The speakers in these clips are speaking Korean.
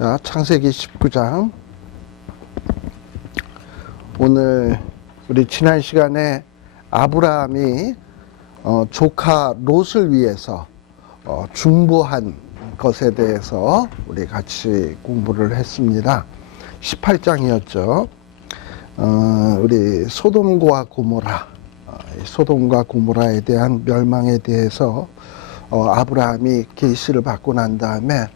자, 창세기 19장. 오늘 우리 지난 시간에 아브라함이 조카 롯을 위해서 중보한 것에 대해서 우리 같이 공부를 했습니다. 18장이었죠. 우리 소돔과 고모라, 소돔과 고모라에 대한 멸망에 대해서 아브라함이 계시를 받고 난 다음에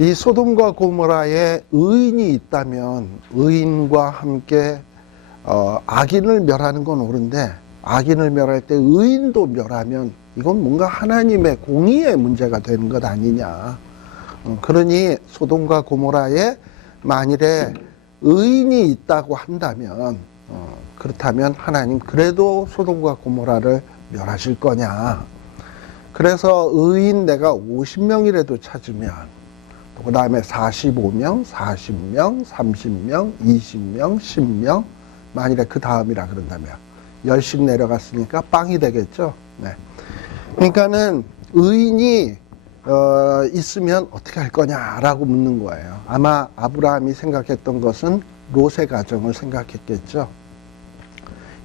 이 소돔과 고모라에 의인이 있다면 의인과 함께 악인을 멸하는 건 옳은데, 악인을 멸할 때 의인도 멸하면 이건 뭔가 하나님의 공의의 문제가 되는 것 아니냐. 그러니 소돔과 고모라에 만일에 의인이 있다고 한다면, 그렇다면 하나님 그래도 소돔과 고모라를 멸하실 거냐. 그래서 의인 내가 50명이라도 찾으면, 그 다음에 45명, 40명, 30명, 20명, 10명, 만일에 그 다음이라 그런다면 10씩 내려갔으니까 빵이 되겠죠. 네. 그러니까는 의인이 있으면 어떻게 할 거냐라고 묻는 거예요. 아마 아브라함이 생각했던 것은 롯의 가정을 생각했겠죠.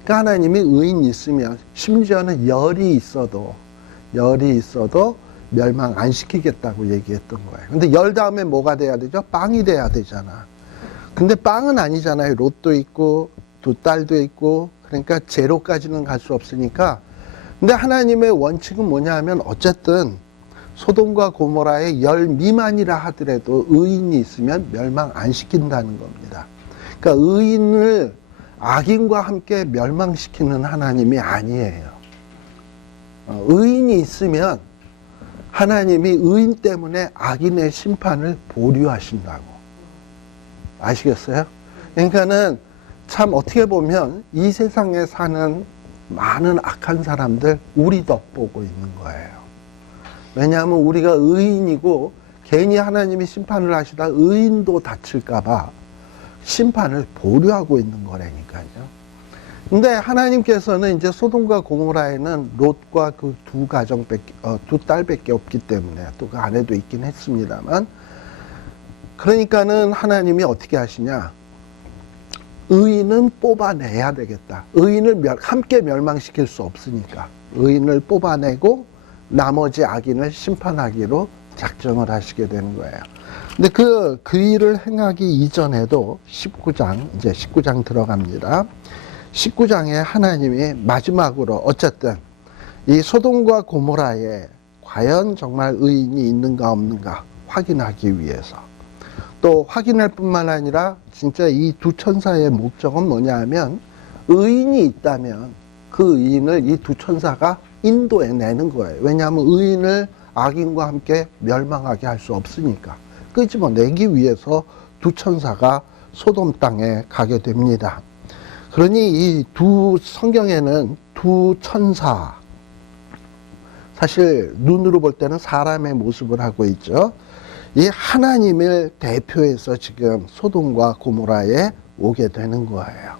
그러니까 하나님이 의인이 있으면, 심지어는 열이 있어도 멸망 안 시키겠다고 얘기했던 거예요. 근데 열 다음에 뭐가 돼야 되죠? 빵이 돼야 되잖아. 근데 빵은 아니잖아요. 롯도 있고 두 딸도 있고, 그러니까 제로까지는 갈 수 없으니까. 근데 하나님의 원칙은 뭐냐 하면, 어쨌든 소돔과 고모라의 열 미만이라 하더라도 의인이 있으면 멸망 안 시킨다는 겁니다. 그러니까 의인을 악인과 함께 멸망시키는 하나님이 아니에요. 의인이 있으면 하나님이 의인 때문에 악인의 심판을 보류하신다고. 아시겠어요? 그러니까는 참 어떻게 보면 이 세상에 사는 많은 악한 사람들 우리 덕보고 있는 거예요. 왜냐하면 우리가 의인이고 괜히 하나님이 심판을 하시다 의인도 다칠까봐 심판을 보류하고 있는 거라니까요. 근데 하나님께서는 이제 소돔과 고모라에는 롯과 그 두 딸밖에 없기 때문에, 또 그 아내도 있긴 했습니다만, 그러니까는 하나님이 어떻게 하시냐, 의인은 뽑아내야 되겠다. 의인을 함께 멸망시킬 수 없으니까 의인을 뽑아내고 나머지 악인을 심판하기로 작정을 하시게 되는 거예요. 근데 그 일을 행하기 이전에도 19장 들어갑니다. 19장에 하나님이 마지막으로 어쨌든 이 소돔과 고모라에 과연 정말 의인이 있는가 없는가 확인하기 위해서, 또 확인할 뿐만 아니라 진짜 이 두 천사의 목적은 뭐냐 하면, 의인이 있다면 그 의인을 이 두 천사가 인도해 내는 거예요. 왜냐하면 의인을 악인과 함께 멸망하게 할 수 없으니까 끄집어내기 위해서 두 천사가 소돔 땅에 가게 됩니다. 그러니 이 두 성경에는 두 천사, 사실 눈으로 볼 때는 사람의 모습을 하고 있죠. 이 하나님을 대표해서 지금 소돔과 고모라에 오게 되는 거예요.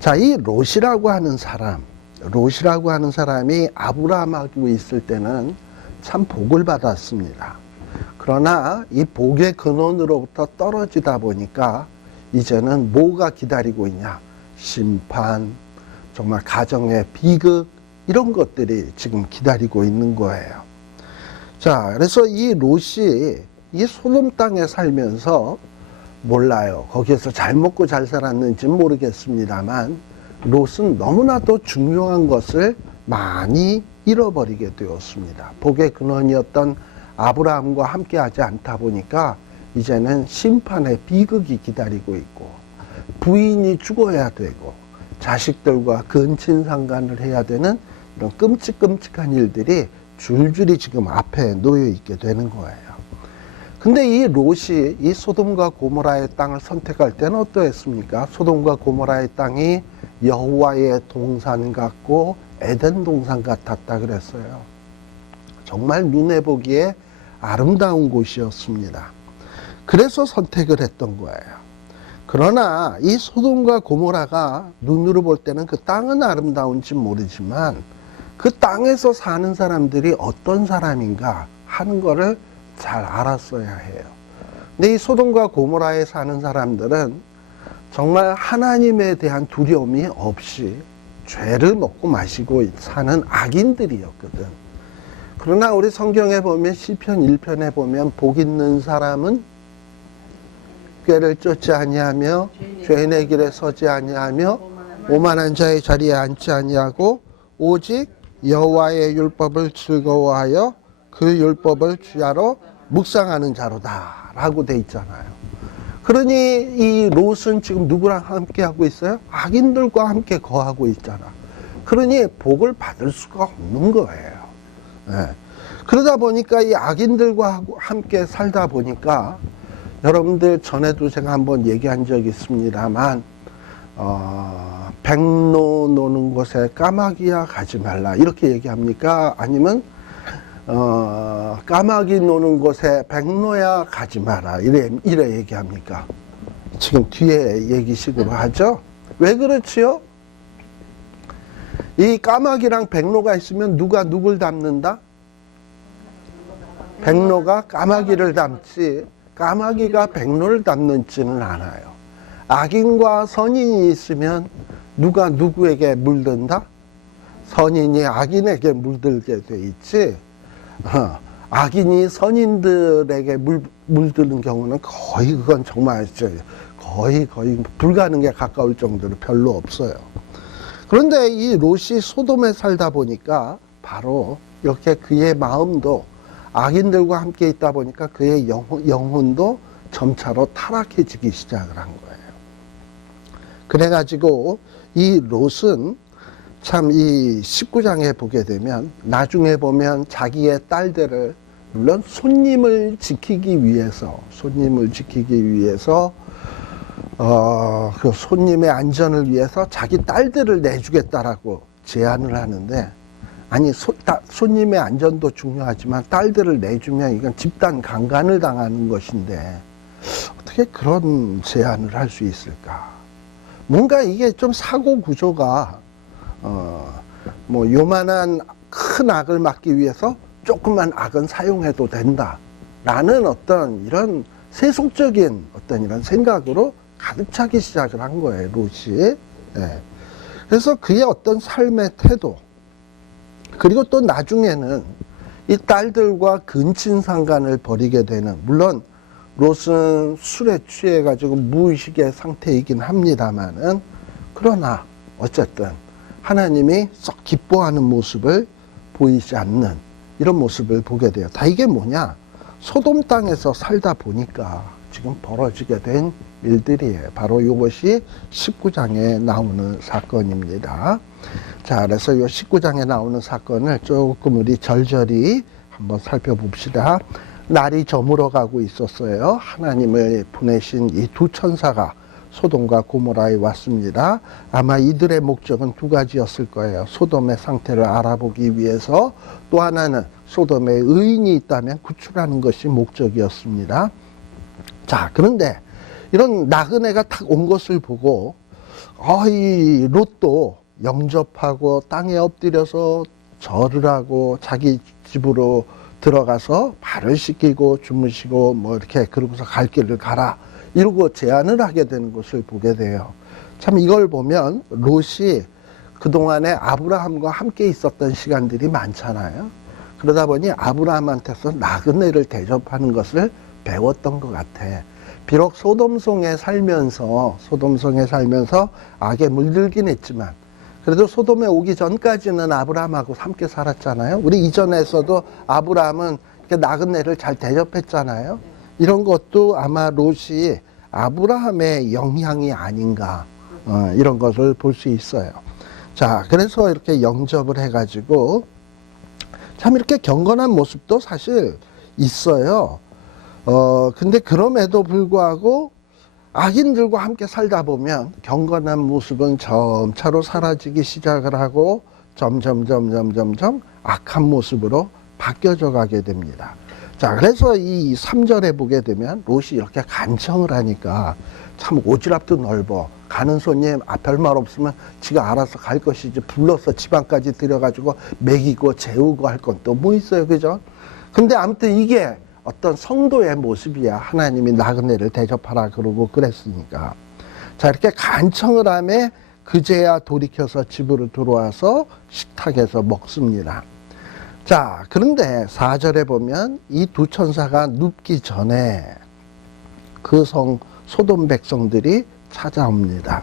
자, 이 롯이라고 하는 사람이 아브라함하고 있을 때는 참 복을 받았습니다. 그러나 이 복의 근원으로부터 떨어지다 보니까 이제는 뭐가 기다리고 있냐? 심판, 정말 가정의 비극, 이런 것들이 지금 기다리고 있는 거예요. 자, 그래서 이 롯이 이 소돔 땅에 살면서, 몰라요, 거기에서 잘 먹고 잘 살았는지는 모르겠습니다만, 롯은 너무나도 중요한 것을 많이 잃어버리게 되었습니다. 복의 근원이었던 아브라함과 함께 하지 않다 보니까 이제는 심판의 비극이 기다리고 있고, 부인이 죽어야 되고, 자식들과 근친상간을 해야 되는 이런 끔찍끔찍한 일들이 줄줄이 지금 앞에 놓여 있게 되는 거예요. 근데 이 롯이 이 소돔과 고모라의 땅을 선택할 때는 어떠했습니까? 소돔과 고모라의 땅이 여호와의 동산 같고 에덴 동산 같았다 그랬어요. 정말 눈에 보기에 아름다운 곳이었습니다. 그래서 선택을 했던 거예요. 그러나 이 소돔과 고모라가 눈으로 볼 때는 그 땅은 아름다운지 모르지만 그 땅에서 사는 사람들이 어떤 사람인가 하는 거를 잘 알았어야 해요. 근데 이 소돔과 고모라에 사는 사람들은 정말 하나님에 대한 두려움이 없이 죄를 먹고 마시고 사는 악인들이었거든. 그러나 우리 성경에 보면 시편 1편에 보면 복 있는 사람은 꾀를 쫓지 아니하며 죄인의 길에 서지 아니하며 오만한 자의 자리에 앉지 아니하고 오직 여호와의 율법을 즐거워하여 그 율법을 주야로 묵상하는 자로다 라고 돼 있잖아요. 그러니 이 롯은 지금 누구랑 함께 하고 있어요? 악인들과 함께 거하고 있잖아. 그러니 복을 받을 수가 없는 거예요. 네. 그러다 보니까 이 악인들과 함께 살다 보니까 여러분들 전에도 제가 한번 얘기한 적이 있습니다만 백로 노는 곳에 까마귀야 가지 말라 이렇게 얘기합니까? 아니면 까마귀 노는 곳에 백로야 가지 마라 이래 얘기합니까? 지금 뒤에 얘기식으로 하죠. 왜 그렇지요? 이 까마귀랑 백로가 있으면 누가 누굴 닮는다? 백로가 까마귀를 닮지 까마귀가 백로를 닮는지는 않아요. 악인과 선인이 있으면 누가 누구에게 물든다? 선인이 악인에게 물들게 돼 있지. 악인이 선인들에게 물드는 경우는 거의 그건 정말 거의 불가능에 가까울 정도로 별로 없어요. 그런데 이 롯이 소돔에 살다 보니까 바로 이렇게 그의 마음도 악인들과 함께 있다 보니까 그의 영혼도 점차로 타락해지기 시작을 한 거예요. 그래가지고 이 롯은 참 이 19장에 보게 되면 나중에 보면 자기의 딸들을 물론 손님을 지키기 위해서 그 손님의 안전을 위해서 자기 딸들을 내주겠다라고 제안을 하는데 아니 손님의 안전도 중요하지만 딸들을 내주면 이건 집단 강간을 당하는 것인데 어떻게 그런 제안을 할 수 있을까? 뭔가 이게 좀 사고 구조가 뭐 요만한 큰 악을 막기 위해서 조그만 악은 사용해도 된다라는 어떤 이런 세속적인 어떤 이런 생각으로 가득 차기 시작을 한 거예요, 롯이. 네. 그래서 그의 어떤 삶의 태도, 그리고 또 나중에는 이 딸들과 근친상간을 벌이게 되는, 물론 롯은 술에 취해가지고 무의식의 상태이긴 합니다만은, 그러나 어쨌든 하나님이 썩 기뻐하는 모습을 보이지 않는 이런 모습을 보게 돼요. 다 이게 뭐냐? 소돔 땅에서 살다 보니까 지금 벌어지게 된 일들이에요. 바로 이것이 19장에 나오는 사건입니다. 자, 그래서 이 19장에 나오는 사건을 조금 우리 절절히 한번 살펴봅시다. 날이 저물어 가고 있었어요. 하나님을 보내신 이 두 천사가 소돔과 고모라에 왔습니다. 아마 이들의 목적은 두 가지였을 거예요. 소돔의 상태를 알아보기 위해서, 또 하나는 소돔에 의인이 있다면 구출하는 것이 목적이었습니다. 자, 그런데 이런 나그네가 탁 온 것을 보고 이 롯도 영접하고 땅에 엎드려서 절을 하고 자기 집으로 들어가서 발을 씻기고 주무시고 뭐 이렇게 그러고서 갈 길을 가라 이러고 제안을 하게 되는 것을 보게 돼요. 참 이걸 보면 롯이 그동안에 아브라함과 함께 있었던 시간들이 많잖아요. 그러다 보니 아브라함한테서 나그네를 대접하는 것을 배웠던 것 같아. 비록 소돔성에 살면서 악에 물들긴 했지만 그래도 소돔에 오기 전까지는 아브라함하고 함께 살았잖아요. 우리 이전에서도 아브라함은 나그네를 잘 대접했잖아요. 이런 것도 아마 롯이 아브라함의 영향이 아닌가, 이런 것을 볼 수 있어요. 자, 그래서 이렇게 영접을 해가지고 참 이렇게 경건한 모습도 사실 있어요. 근데 그럼에도 불구하고 악인들과 함께 살다 보면 경건한 모습은 점차로 사라지기 시작을 하고 점점 악한 모습으로 바뀌어져 가게 됩니다. 자, 그래서 이 3절에 보게 되면 롯이 이렇게 간청을 하니까 참 오지랖도 넓어. 가는 손님 별말 없으면 지가 알아서 갈 것이지 불러서 집안까지 들여가지고 먹이고 재우고 할 건 또 뭐 있어요, 그죠? 근데 아무튼 이게 어떤 성도의 모습이야. 하나님이 나그네를 대접하라 그러고 그랬으니까. 자, 이렇게 간청을 하며 그제야 돌이켜서 집으로 들어와서 식탁에서 먹습니다. 자, 그런데 4절에 보면 이 두 천사가 눕기 전에 그 소돔 백성들이 찾아옵니다.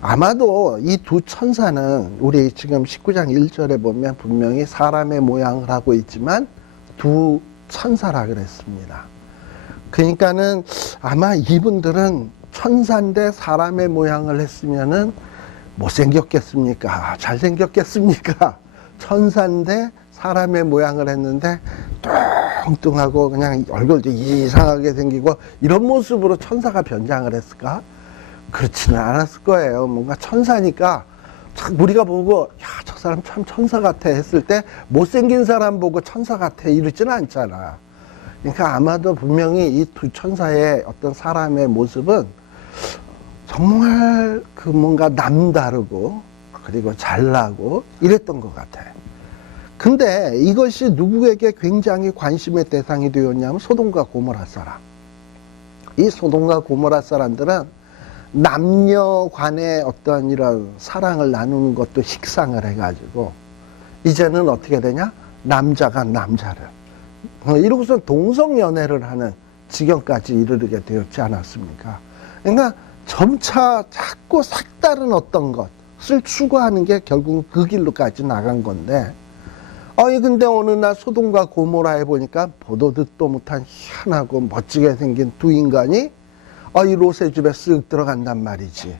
아마도 이 두 천사는 우리 지금 19장 1절에 보면 분명히 사람의 모양을 하고 있지만 두 천사라 그랬습니다. 그러니까는 아마 이분들은 천사인데 사람의 모양을 했으면은 못생겼겠습니까? 잘생겼겠습니까? 천사인데 사람의 모양을 했는데 뚱뚱하고 그냥 얼굴도 이상하게 생기고 이런 모습으로 천사가 변장을 했을까? 그렇지는 않았을 거예요. 뭔가 천사니까 우리가 보고 야, 저 사람 참 천사 같아 했을 때 못생긴 사람 보고 천사 같아 이러지는 않잖아. 그러니까 아마도 분명히 이 두 천사의 어떤 사람의 모습은 정말 그 뭔가 남다르고 그리고 잘나고 이랬던 것 같아요. 근데 이것이 누구에게 굉장히 관심의 대상이 되었냐면 소돔과 고모라 사람. 이 소돔과 고모라 사람들은 남녀 간의 어떤 이런 사랑을 나누는 것도 식상을 해가지고 이제는 어떻게 되냐? 남자가 남자를 이러고서 동성연애를 하는 지경까지 이르게 되었지 않았습니까? 그러니까 점차 자꾸 색다른 어떤 것을 추구하는 게 결국은 그 길로까지 나간 건데 근데 어느 날 소돔과 고모라에 보니까 보도 듣도 못한 희한하고 멋지게 생긴 두 인간이 이 롯의 집에 쓱 들어간단 말이지.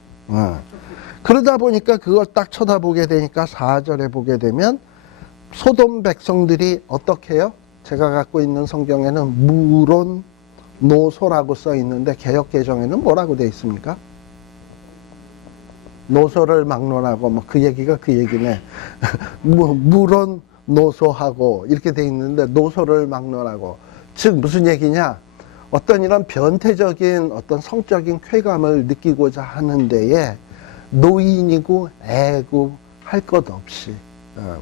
그러다 보니까 그걸 딱 쳐다보게 되니까 4절에 보게 되면 소돔 백성들이 어떻게 해요? 제가 갖고 있는 성경에는 무론 노소라고 써 있는데 개역 개정에는 뭐라고 되어 있습니까? 노소를 막론하고 뭐 그 얘기가 그 얘기네. 무론 노소하고 이렇게 돼 있는데 노소를 막론하고 즉 무슨 얘기냐? 어떤 이런 변태적인 어떤 성적인 쾌감을 느끼고자 하는 데에 노인이고 애고 할 것 없이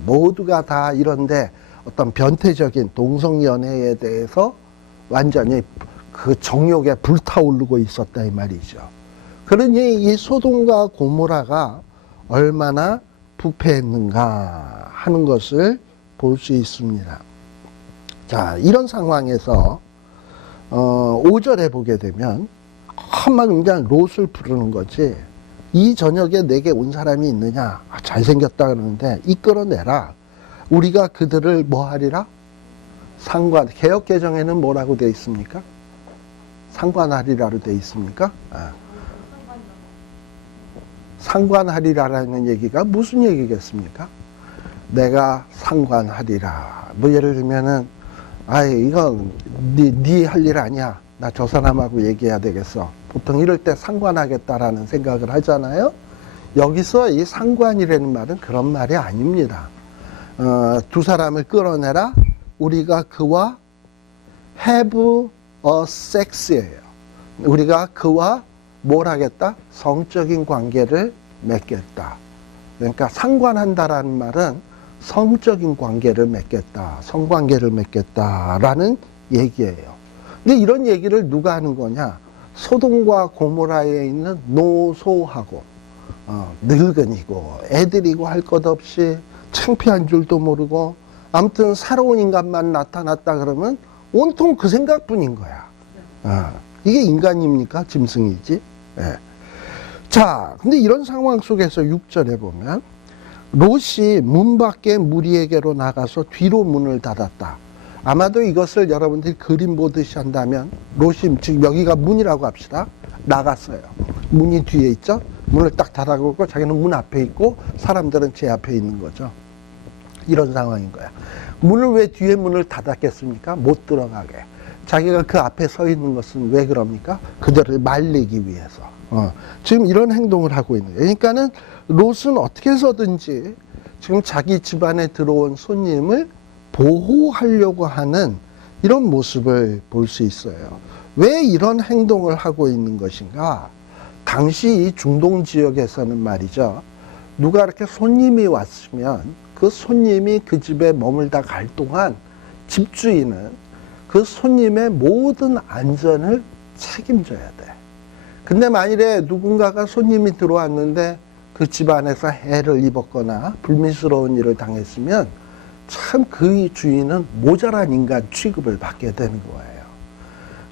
모두가 다 이런데 어떤 변태적인 동성연애에 대해서 완전히 그 정욕에 불타오르고 있었다 이 말이죠. 그러니 이 소돔과 고모라가 얼마나 부패했는가 하는 것을 볼 수 있습니다. 자, 이런 상황에서 5절에 보게 되면 막 그냥 롯을 부르는 거지. 이 저녁에 내게 온 사람이 있느냐? 잘생겼다 그러는데 이끌어내라. 우리가 그들을 뭐 하리라? 개역 개정에는 뭐라고 되어 있습니까? 상관하리라로 되어 있습니까? 상관하리라라는 얘기가 무슨 얘기겠습니까? 내가 상관하리라. 뭐 예를 들면은 이건 네 할 일 아니야. 나 저 사람하고 얘기해야 되겠어. 보통 이럴 때 상관하겠다라는 생각을 하잖아요. 여기서 이 상관이라는 말은 그런 말이 아닙니다. 두 사람을 끌어내라. 우리가 그와 have a sex예요. 우리가 그와 뭘 하겠다? 성적인 관계를 맺겠다. 그러니까 상관한다라는 말은 성적인 관계를 맺겠다. 성관계를 맺겠다라는 얘기예요. 근데 이런 얘기를 누가 하는 거냐? 소돔과 고모라에 있는 노소하고 늙은이고 애들이고 할 것 없이 창피한 줄도 모르고 아무튼 새로운 인간만 나타났다 그러면 온통 그 생각뿐인 거야. 이게 인간입니까? 짐승이지. 자, 근데 이런 상황 속에서 6절에 보면 롯이 문 밖에 무리에게로 나가서 뒤로 문을 닫았다. 아마도 이것을 여러분들이 그림 보듯이 한다면 롯이 지금 여기가 문이라고 합시다. 나갔어요. 문이 뒤에 있죠. 문을 딱 닫아놓고 자기는 문 앞에 있고 사람들은 제 앞에 있는 거죠. 이런 상황인 거야. 문을 왜 뒤에 문을 닫았겠습니까? 못 들어가게. 자기가 그 앞에 서 있는 것은 왜 그럽니까? 그들을 말리기 위해서. 지금 이런 행동을 하고 있는 거예요. 그러니까는 롯은 어떻게 해서든지 지금 자기 집안에 들어온 손님을 보호하려고 하는 이런 모습을 볼 수 있어요. 왜 이런 행동을 하고 있는 것인가? 당시 이 중동 지역에서는 말이죠. 누가 이렇게 손님이 왔으면 그 손님이 그 집에 머물다 갈 동안 집주인은 그 손님의 모든 안전을 책임져야 돼. 근데 만일에 누군가가 손님이 들어왔는데 그 집안에서 해를 입었거나 불미스러운 일을 당했으면 참 그 주인은 모자란 인간 취급을 받게 되는 거예요.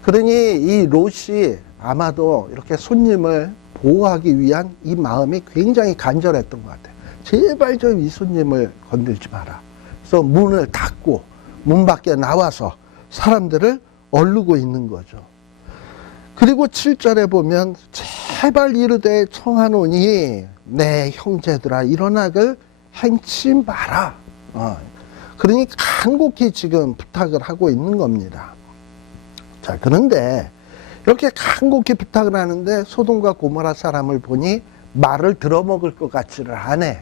그러니 이 롯이 아마도 이렇게 손님을 보호하기 위한 이 마음이 굉장히 간절했던 것 같아요. 제발 좀 이 손님을 건들지 마라. 그래서 문을 닫고 문 밖에 나와서 사람들을 얼르고 있는 거죠. 그리고 7절에 보면 제발 이르되 청하노니 내 형제들아 일어나길 행치 마라. 그러니 간곡히 지금 부탁을 하고 있는 겁니다. 자, 그런데 이렇게 간곡히 부탁을 하는데 소돔과 고모라 사람을 보니 말을 들어먹을 것 같지를 않네.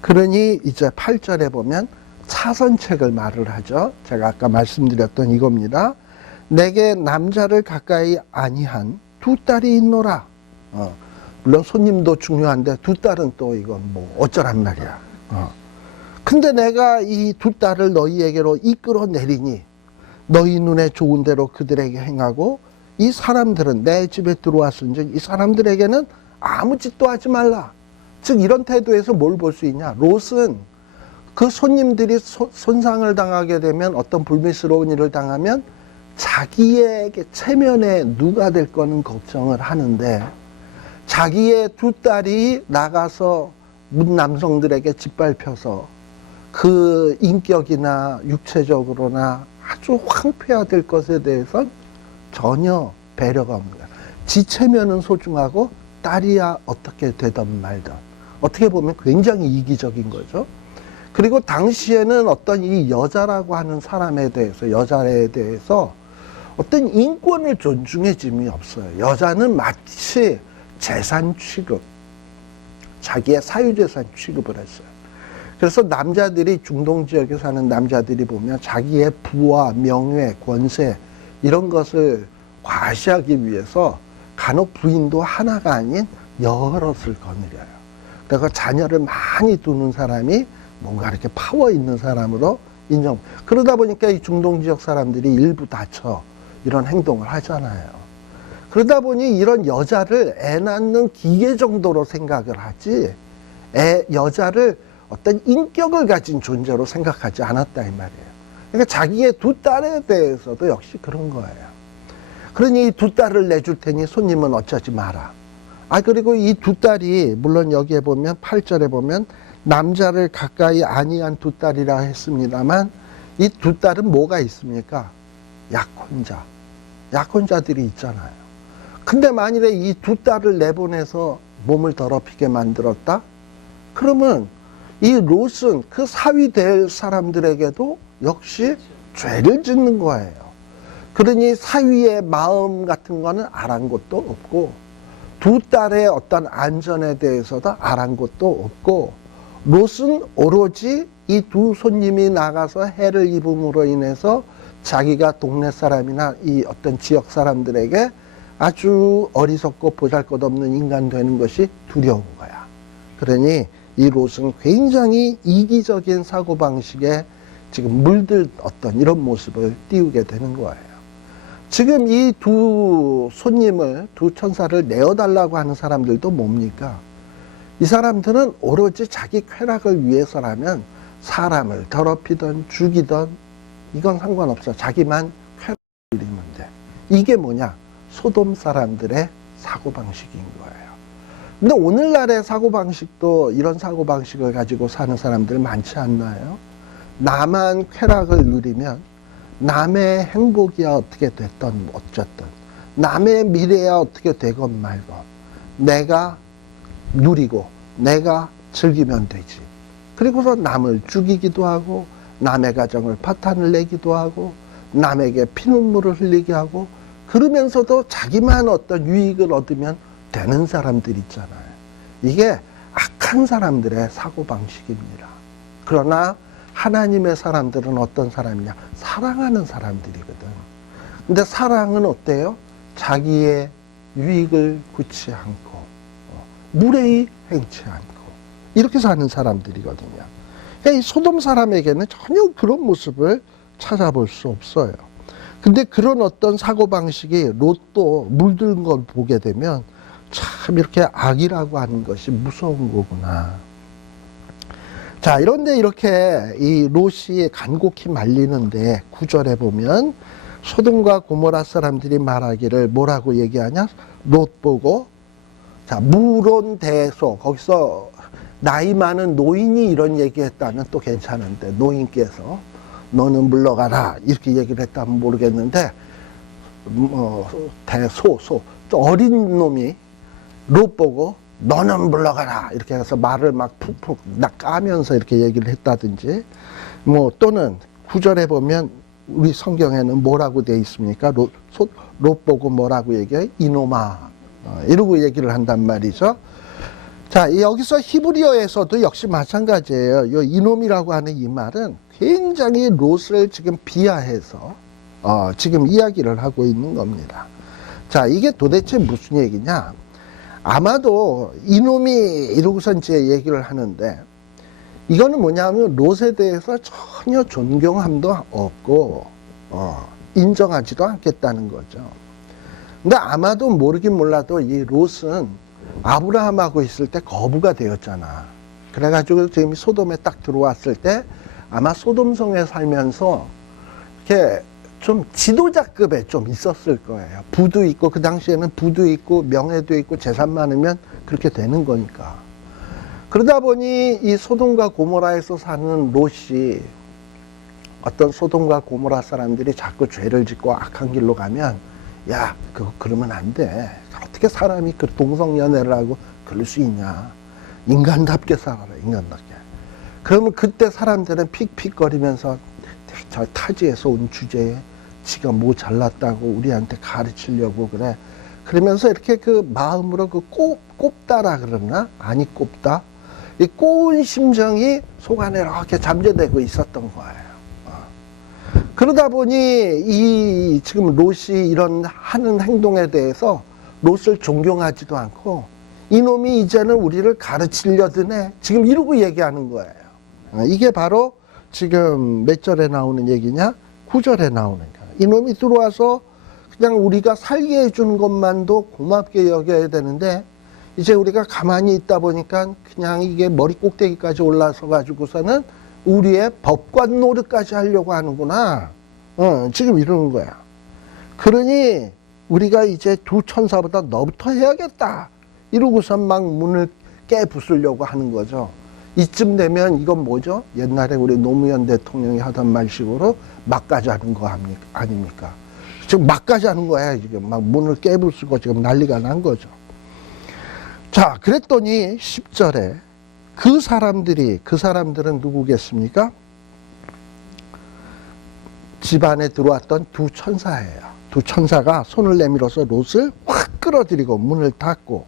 그러니 이제 8절에 보면 차선책을 말을 하죠. 제가 아까 말씀드렸던 이겁니다. 내게 남자를 가까이 아니한 두 딸이 있노라. 물론 손님도 중요한데 두 딸은 또 이건 뭐 어쩌란 말이야. 근데 내가 이 두 딸을 너희에게로 이끌어 내리니 너희 눈에 좋은 대로 그들에게 행하고 이 사람들은 내 집에 들어왔은즉 이 사람들에게는 아무 짓도 하지 말라. 즉 이런 태도에서 뭘 볼 수 있냐. 롯은 그 손님들이 손상을 당하게 되면 어떤 불미스러운 일을 당하면 자기에게 체면에 누가 될 거는 걱정을 하는데 자기의 두 딸이 나가서 문 남성들에게 짓밟혀서 그 인격이나 육체적으로나 아주 황폐화될 것에 대해서는 전혀 배려가 없는 거야. 지 체면은 소중하고 딸이야 어떻게 되든 말든. 어떻게 보면 굉장히 이기적인 거죠. 그리고 당시에는 어떤 이 여자라고 하는 사람에 대해서, 여자에 대해서 어떤 인권을 존중해짐이 없어요. 여자는 마치 재산 취급, 자기의 사유재산 취급을 했어요. 그래서 남자들이 중동 지역에 사는 남자들이 보면 자기의 부와 명예, 권세 이런 것을 과시하기 위해서 간혹 부인도 하나가 아닌 여럿을 거느려요. 그러니까 자녀를 많이 두는 사람이 뭔가 이렇게 파워 있는 사람으로 인정. 그러다 보니까 이 중동 지역 사람들이 일부 다쳐 이런 행동을 하잖아요. 그러다 보니 이런 여자를 애 낳는 기계 정도로 생각을 하지 여자를 어떤 인격을 가진 존재로 생각하지 않았다 이 말이에요. 그러니까 자기의 두 딸에 대해서도 역시 그런 거예요. 그러니 이 두 딸을 내줄 테니 손님은 어쩌지 마라. 그리고 이 두 딸이 물론 여기에 보면 8절에 보면 남자를 가까이 아니한 두 딸이라 했습니다만 이 두 딸은 뭐가 있습니까? 약혼자. 약혼자들이 있잖아요. 근데 만일에 이 두 딸을 내보내서 몸을 더럽히게 만들었다? 그러면 이 롯은 그 사위 될 사람들에게도 역시 죄를 짓는 거예요. 그러니 사위의 마음 같은 거는 아랑곳도 없고 두 딸의 어떤 안전에 대해서도 아랑곳도 없고 롯은 오로지 이 두 손님이 나가서 해를 입음으로 인해서 자기가 동네 사람이나 이 어떤 지역 사람들에게 아주 어리석고 보잘것없는 인간 되는 것이 두려운 거야. 그러니 이 롯은 굉장히 이기적인 사고방식에 지금 물들었던 이런 모습을 띄우게 되는 거예요. 지금 이 두 손님을, 두 천사를 내어달라고 하는 사람들도 뭡니까? 이 사람들은 오로지 자기 쾌락을 위해서라면 사람을 더럽히든 죽이든 이건 상관없어. 자기만 쾌락을 누리면 돼. 이게 뭐냐? 소돔 사람들의 사고방식인 거예요. 근데 오늘날의 사고방식도 이런 사고방식을 가지고 사는 사람들 많지 않나요? 나만 쾌락을 누리면 남의 행복이야 어떻게 됐든 어쨌든 남의 미래야 어떻게 되건 말건 내가 누리고 내가 즐기면 되지. 그리고서 남을 죽이기도 하고 남의 가정을 파탄을 내기도 하고 남에게 피눈물을 흘리게 하고 그러면서도 자기만 어떤 유익을 얻으면 되는 사람들 있잖아요. 이게 악한 사람들의 사고방식입니다. 그러나 하나님의 사람들은 어떤 사람이냐? 사랑하는 사람들이거든. 근데 사랑은 어때요? 자기의 유익을 구치 않고 무례히 행치 않고 이렇게 사는 사람들이거든요. 그러니까 이 소돔 사람에게는 전혀 그런 모습을 찾아볼 수 없어요. 근데 그런 어떤 사고방식이 롯도 물든 걸 보게 되면 참 이렇게 악이라고 하는 것이 무서운 거구나. 자, 이런데 이렇게 이 롯이 간곡히 말리는데 9절에 보면 소돔과 고모라 사람들이 말하기를 뭐라고 얘기하냐? 롯 보고, 자, 무론대소, 거기서 나이 많은 노인이 이런 얘기했다면 또 괜찮은데, 노인께서 너는 물러가라 이렇게 얘기를 했다면 모르겠는데, 또 어린 놈이 롯 보고 너는 물러가라 이렇게 해서 말을 막 푹푹 까면서 이렇게 얘기를 했다든지, 뭐 또는 9절에 보면 우리 성경에는 뭐라고 되어 있습니까? 롯 보고 뭐라고 얘기해? 이놈아, 이러고 얘기를 한단 말이죠. 자, 여기서 히브리어에서도 역시 마찬가지예요. 이 이놈이라고 하는 이 말은 굉장히 롯을 지금 비하해서 지금 이야기를 하고 있는 겁니다. 자, 이게 도대체 무슨 얘기냐? 아마도 이놈이 이러고서 이제 얘기를 하는데, 이거는 뭐냐면 롯에 대해서 전혀 존경함도 없고 인정하지도 않겠다는 거죠. 근데 아마도 모르긴 몰라도 이 롯은 아브라함하고 있을 때 거부가 되었잖아. 그래가지고 지금 소돔에 딱 들어왔을 때 아마 소돔성에 살면서 이렇게 좀 지도자급에 좀 있었을 거예요. 부도 있고, 그 당시에는 부도 있고 명예도 있고 재산 많으면 그렇게 되는 거니까. 그러다 보니 이 소돔과 고모라에서 사는 롯이 어떤 소돔과 고모라 사람들이 자꾸 죄를 짓고 악한 길로 가면, 야, 그러면 안 돼. 어떻게 사람이 그 동성연애를 하고 그럴 수 있냐. 인간답게 살아라, 인간답게. 그러면 그때 사람들은 픽픽거리면서 저 타지에서 온 주제에 지가 뭐 잘났다고 우리한테 가르치려고 그래. 그러면서 이렇게 그 마음으로 꼽다라 그러나? 아니, 꼽다. 이 꼬운 심정이 속 안에 이렇게 잠재되고 있었던 거예요. 그러다 보니 이 지금 롯이 이런 하는 행동에 대해서 롯을 존경하지도 않고, 이놈이 이제는 우리를 가르치려 드네, 지금 이러고 얘기하는 거예요. 이게 바로 지금 몇 절에 나오는 얘기냐? 9절에 나오는 거예요. 이놈이 들어와서 그냥 우리가 살게 해주는 것만도 고맙게 여겨야 되는데, 이제 우리가 가만히 있다 보니까 그냥 이게 머리 꼭대기까지 올라서 가지고서는 우리의 법관 노릇까지 하려고 하는구나. 지금 이러는 거야. 그러니 우리가 이제 두 천사보다 너부터 해야겠다, 이러고서 막 문을 깨부수려고 하는 거죠. 이쯤 되면 이건 뭐죠? 옛날에 우리 노무현 대통령이 하던 말식으로 막가지 하는 거 아닙니까? 지금 막가지 하는 거야. 지금 막 문을 깨부수고 지금 난리가 난 거죠. 자, 그랬더니 10절에 그 사람들은 누구겠습니까? 집안에 들어왔던 두 천사예요. 두 천사가 손을 내밀어서 롯을 확 끌어들이고 문을 닫고,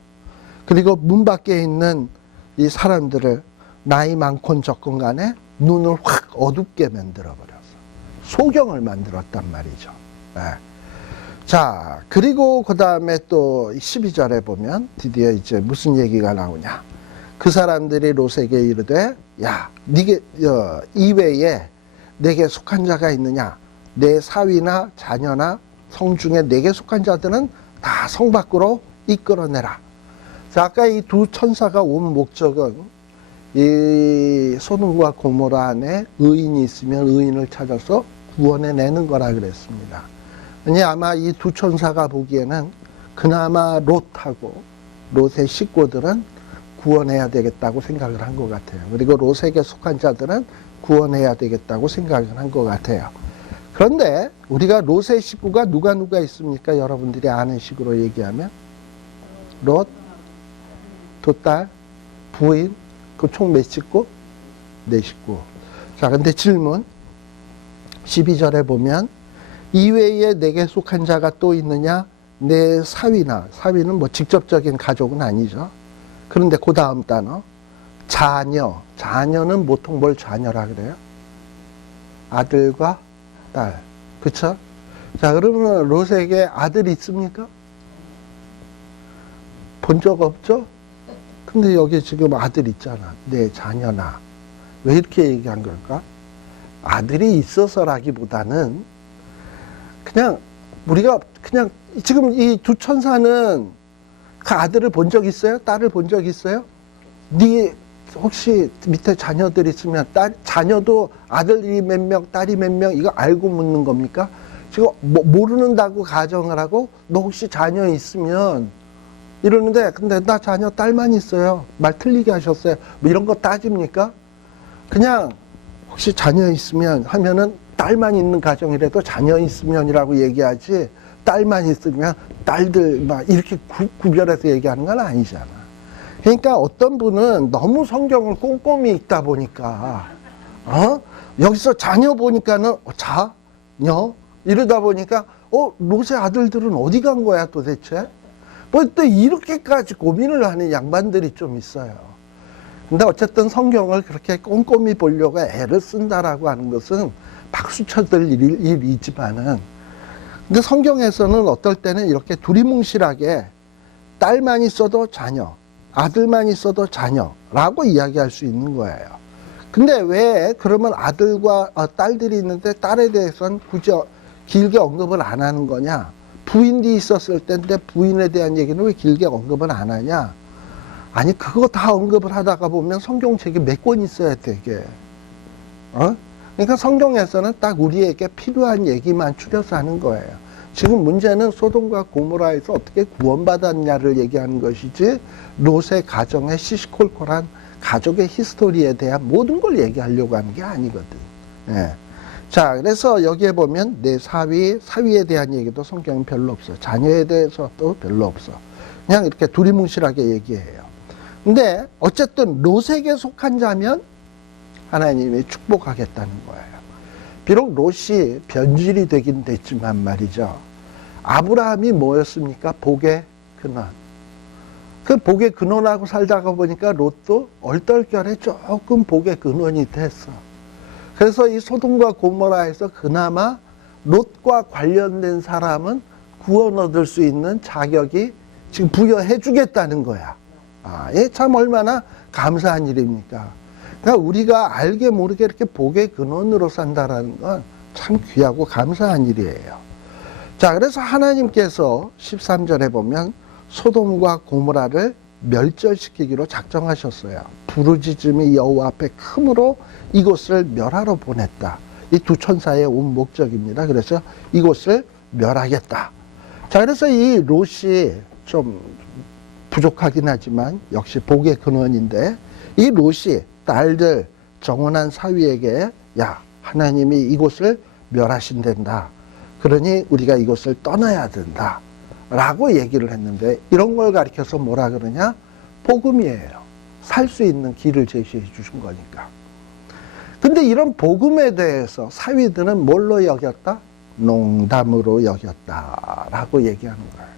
그리고 문 밖에 있는 이 사람들을 나이 많건 적건 간에 눈을 확 어둡게 만들어버렸어. 소경을 만들었단 말이죠. 네. 자, 그리고 그 다음에 또 12절에 보면 드디어 이제 무슨 얘기가 나오냐. 그 사람들이 롯에게 이르되, 야, 니게 이외에 내게 속한 자가 있느냐? 내 사위나 자녀나 성 중에 내게 속한 자들은 다 성 밖으로 이끌어내라. 자, 아까 이 두 천사가 온 목적은 이 소돔과 고모라 안에 의인이 있으면 의인을 찾아서 구원해내는 거라 그랬습니다. 아니, 아마 이 두 천사가 보기에는 그나마 롯하고 롯의 식구들은 구원해야 되겠다고 생각을 한 것 같아요. 그리고 롯에게 속한 자들은 구원해야 되겠다고 생각을 한 것 같아요. 그런데 우리가 롯의 식구가 누가 있습니까? 여러분들이 아는 식으로 얘기하면 롯, 두 딸, 부인, 그 총 몇 식구? 네 식구. 자, 근데 질문 12절에 보면 이외에 내게 속한 자가 또 있느냐? 내 사위는 뭐 직접적인 가족은 아니죠. 그런데 그 다음 단어 자녀는 보통 뭘 자녀라 그래요? 아들과 딸. 그쵸? 자, 그러면 롯에게 아들이 있습니까? 본 적 없죠? 근데 여기 지금 아들 있잖아. 내 자녀나. 왜 이렇게 얘기한 걸까? 아들이 있어서라기보다는 그냥 우리가 그냥 지금 이 두 천사는 그 아들을 본 적 있어요? 딸을 본 적 있어요? 네 혹시 밑에 자녀들 있으면 자녀도 아들이 몇 명, 딸이 몇 명 이거 알고 묻는 겁니까? 지금 모르는다고 가정을 하고 너 혹시 자녀 있으면 이러는데 근데 나 자녀 딸만 있어요. 말 틀리게 하셨어요. 뭐 이런 거 따집니까? 그냥 혹시 자녀 있으면 하면은 딸만 있는 가정이라도 자녀 있으면이라고 얘기하지 딸만 있으면 딸들 막 이렇게 구별해서 얘기하는 건 아니잖아. 그러니까 어떤 분은 너무 성경을 꼼꼼히 읽다 보니까 여기서 자녀 보니까는 자녀 이러다 보니까 롯의 아들들은 어디 간 거야 도대체? 뭐 또 이렇게까지 고민을 하는 양반들이 좀 있어요. 근데 어쨌든 성경을 그렇게 꼼꼼히 보려고 애를 쓴다라고 하는 것은 박수 쳐들 일이지만은 근데 성경에서는 어떨 때는 이렇게 두리뭉실하게 딸만 있어도 자녀, 아들만 있어도 자녀라고 이야기할 수 있는 거예요. 근데 왜 그러면 아들과 딸들이 있는데 딸에 대해서는 굳이 길게 언급을 안 하는 거냐? 부인이 있었을 때인데 부인에 대한 얘기는 왜 길게 언급을 안 하냐? 아니 그거 다 언급을 하다가 보면 성경책이 몇 권 있어야 되게. 그러니까 성경에서는 딱 우리에게 필요한 얘기만 추려서 하는 거예요. 지금 문제는 소돔과 고모라에서 어떻게 구원받았냐를 얘기하는 것이지 롯의 가정의 시시콜콜한 가족의 히스토리에 대한 모든 걸 얘기하려고 하는 게 아니거든. 예. 자, 그래서 여기에 보면 내 사위에 대한 얘기도 성경은 별로 없어. 자녀에 대해서도 별로 없어. 그냥 이렇게 두리뭉실하게 얘기해요. 근데 어쨌든 롯에게 속한 자면 하나님이 축복하겠다는 거예요. 비록 롯이 변질이 되긴 됐지만 말이죠. 아브라함이 뭐였습니까? 복의 근원. 그 복의 근원하고 살다가 보니까 롯도 얼떨결에 조금 복의 근원이 됐어. 그래서 이 소돔과 고모라에서 그나마 롯과 관련된 사람은 구원 얻을 수 있는 자격이 지금 부여해 주겠다는 거야. 이게 참 얼마나 감사한 일입니까? 그러니까 우리가 알게 모르게 이렇게 복의 근원으로 산다라는 건 참 귀하고 감사한 일이에요. 자, 그래서 하나님께서 13절에 보면 소돔과 고모라를 멸절시키기로 작정하셨어요. 부르짖음이 여호와 앞에 크므로 이곳을 멸하러 보냈다. 이 두 천사의 온 목적입니다. 그래서 이곳을 멸하겠다. 자, 그래서 이 롯이 좀 부족하긴 하지만 역시 복의 근원인데 이 롯이 딸들 정혼한 사위에게 야 하나님이 이곳을 멸하신단다. 그러니 우리가 이곳을 떠나야 된다. 라고 얘기를 했는데 이런 걸 가리켜서 뭐라 그러냐? 복음이에요. 살 수 있는 길을 제시해 주신 거니까. 근데 이런 복음에 대해서 사위들은 뭘로 여겼다? 농담으로 여겼다라고 얘기하는 거예요.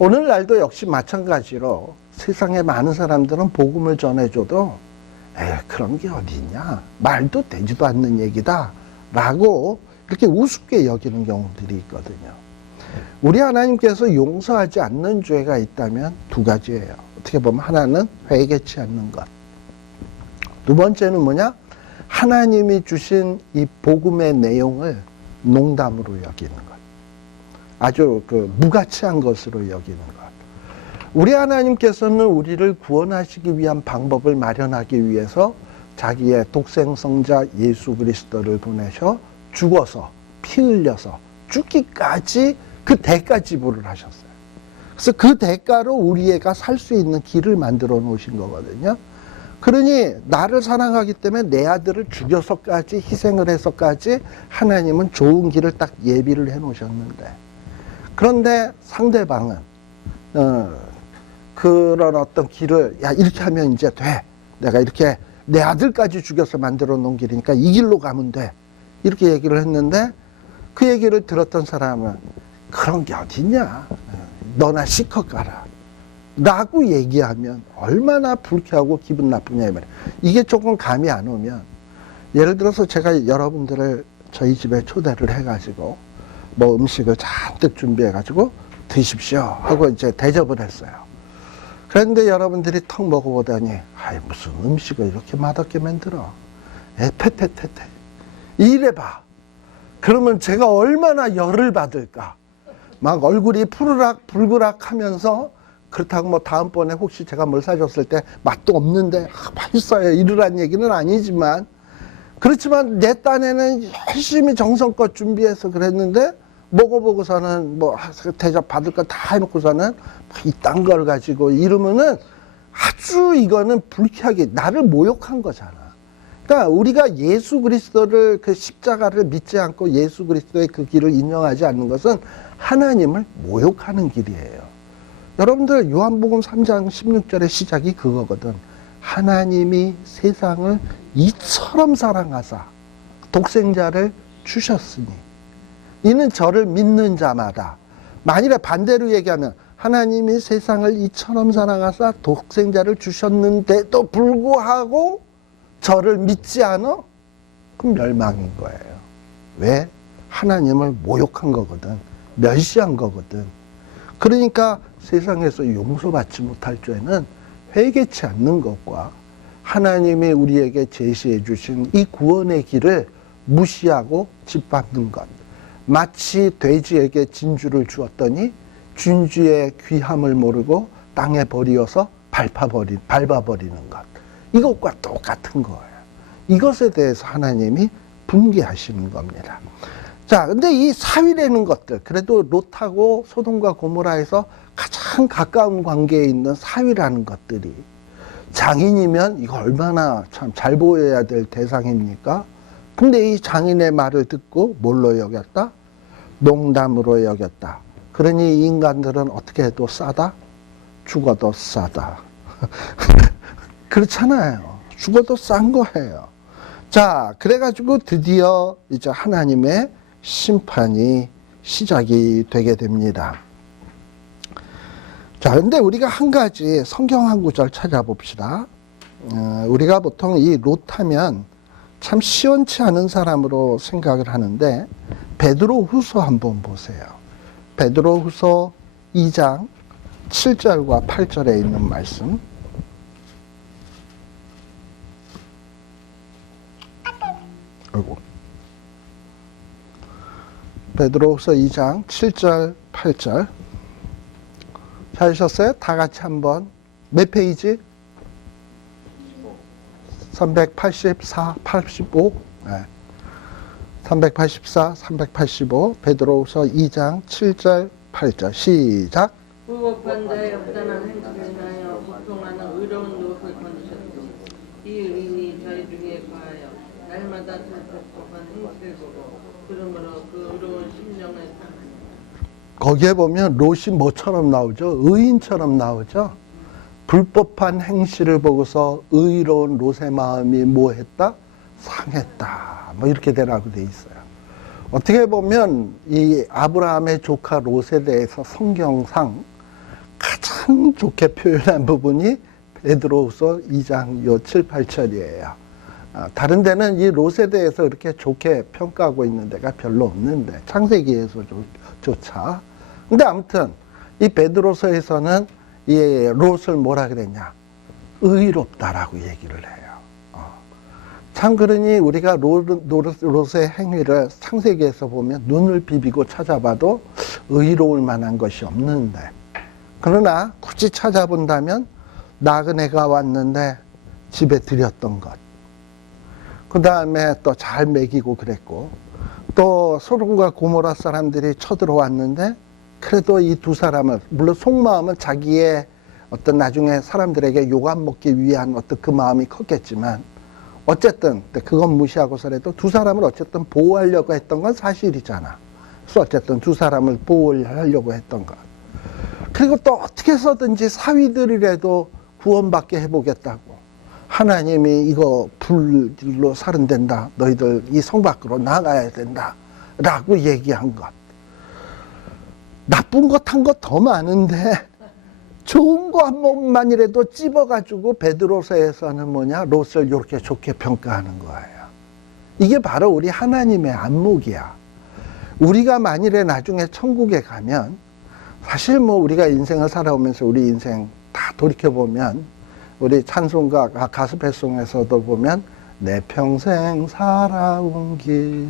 오늘날도 역시 마찬가지로 세상에 많은 사람들은 복음을 전해줘도 그런 게 어디 있냐? 말도 되지도 않는 얘기다 라고 이렇게 우습게 여기는 경우들이 있거든요. 우리 하나님께서 용서하지 않는 죄가 있다면 두 가지예요. 어떻게 보면 하나는 회개치 않는 것. 두 번째는 뭐냐? 하나님이 주신 이 복음의 내용을 농담으로 여기는 것. 아주 무가치한 것으로 여기는 것. 우리 하나님께서는 우리를 구원하시기 위한 방법을 마련하기 위해서 자기의 독생성자 예수 그리스도를 보내셔 죽어서 피 흘려서 죽기까지 그 대가 지불을 하셨어요. 그래서 그 대가로 우리가 살 수 있는 길을 만들어 놓으신 거거든요. 그러니 나를 사랑하기 때문에 내 아들을 죽여서까지 희생을 해서까지 하나님은 좋은 길을 딱 예비를 해 놓으셨는데 그런데 상대방은 그런 어떤 길을 야 이렇게 하면 이제 돼. 내가 이렇게 내 아들까지 죽여서 만들어 놓은 길이니까 이 길로 가면 돼. 이렇게 얘기를 했는데 그 얘기를 들었던 사람은 그런 게 어딨냐. 너나 실컷 가라. 라고 얘기하면 얼마나 불쾌하고 기분 나쁘냐 이 말이에요. 이게 조금 감이 안 오면 예를 들어서 제가 여러분들을 저희 집에 초대를 해가지고 뭐 음식을 잔뜩 준비해가지고 드십시오 하고 이제 대접을 했어요. 그런데 여러분들이 턱 먹어보더니 아이 무슨 음식을 이렇게 맛없게 만들어. 에페페페페 이래봐. 그러면 제가 얼마나 열을 받을까? 막 얼굴이 푸르락 불그락 하면서, 그렇다고 뭐 다음번에 혹시 제가 뭘 사줬을 때 맛도 없는데 맛있어요 이러란 얘기는 아니지만, 그렇지만 내 딴에는 열심히 정성껏 준비해서 그랬는데 먹어보고서는 뭐 대접 받을 거 다 해놓고서는 이딴 걸 가지고 이러면은 아주 이거는 불쾌하게 나를 모욕한 거잖아. 그러니까 우리가 예수 그리스도를, 그 십자가를 믿지 않고 예수 그리스도의 그 길을 인정하지 않는 것은 하나님을 모욕하는 길이에요. 여러분들 요한복음 3장 16절의 시작이 그거거든. 하나님이 세상을 이처럼 사랑하사 독생자를 주셨으니 이는 저를 믿는 자마다, 만일에 반대로 얘기하면 하나님이 세상을 이처럼 사랑하사 독생자를 주셨는데도 불구하고 저를 믿지 않아? 그럼 멸망인 거예요. 왜? 하나님을 모욕한 거거든. 멸시한 거거든. 그러니까 세상에서 용서받지 못할 죄는 회개치 않는 것과 하나님이 우리에게 제시해 주신 이 구원의 길을 무시하고 짓밟는 것. 마치 돼지에게 진주를 주었더니 진주의 귀함을 모르고 땅에 버리어서 밟아버리는 것. 이것과 똑같은 거예요. 이것에 대해서 하나님이 분개하시는 겁니다. 자, 근데 이 사위라는 것들, 그래도 롯하고 소돔과 고모라에서 가장 가까운 관계에 있는 사위라는 것들이 장인이면 이거 얼마나 참 잘 보여야 될 대상입니까? 근데 이 장인의 말을 듣고 뭘로 여겼다? 농담으로 여겼다. 그러니 이 인간들은 어떻게 해도 싸다? 죽어도 싸다. 그렇잖아요. 죽어도 싼 거예요. 자, 그래가지고 드디어 이제 하나님의 심판이 시작이 되게 됩니다. 자, 근데 우리가 한 가지 성경 한 구절 찾아봅시다. 우리가 보통 이 롯하면 참 시원치 않은 사람으로 생각을 하는데, 베드로후서 한번 보세요. 베드로후서 2장 7절과 8절에 있는 말씀. 아이고. 베드로후서 2장 7절 8절 찾으셨어요? 다 같이 한번. 몇 페이지? 384, 85. 네. 384, 385. 베드로후서 2장 7절 8절 시작. 불법한 자의 역단한 행실을 인하여 고통하는 의로운 롯을 건지셨고, 이 의인이 저희 중에 거하여 날마다 불법한 행실을 보고 그러므로 그 의로운 심령을 당하니. 거기에 보면 롯이 뭐처럼 나오죠? 의인처럼 나오죠? 불법한 행실을 보고서 의로운 롯의 마음이 뭐 했다? 상했다. 뭐 이렇게 되라고 돼 있어요. 어떻게 보면 이 아브라함의 조카 롯에 대해서 성경상 가장 좋게 표현한 부분이 베드로후서 2장 요 7, 8절이에요. 다른 데는 이 롯에 대해서 그렇게 좋게 평가하고 있는 데가 별로 없는데, 창세기에서조차. 근데 아무튼 이 베드로서에서는 이 롯을 뭐라 그랬냐? 의롭다라고 얘기를 해요. 참 그러니 우리가 롯의 행위를 창세기에서 보면 눈을 비비고 찾아봐도 의로울 만한 것이 없는데, 그러나 굳이 찾아본다면 나그네가 왔는데 집에 들였던 것, 그 다음에 또 잘 먹이고 그랬고, 또 소돔과 고모라 사람들이 쳐들어왔는데 그래도 이 두 사람을, 물론 속마음은 자기의 어떤 나중에 사람들에게 욕안 먹기 위한 어떤 그 마음이 컸겠지만, 어쨌든 그건 무시하고서라도 두 사람을 어쨌든 보호하려고 했던 건 사실이잖아. 그래서 어쨌든 두 사람을 보호하려고 했던 것. 그리고 또 어떻게 해서든지 사위들이라도 구원받게 해보겠다고, 하나님이 이거 불로 살인된다, 너희들 이 성 밖으로 나가야 된다 라고 얘기한 것. 나쁜 것 한 것 더 많은데 좋은 거 한 번만이라도 찝어가지고 베드로서에서는 뭐냐, 롯을 이렇게 좋게 평가하는 거예요. 이게 바로 우리 하나님의 안목이야. 우리가 만일에 나중에 천국에 가면, 사실 뭐 우리가 인생을 살아오면서 우리 인생 다 돌이켜보면, 우리 찬송가 가스펠송에서도 보면 내 평생 살아온 길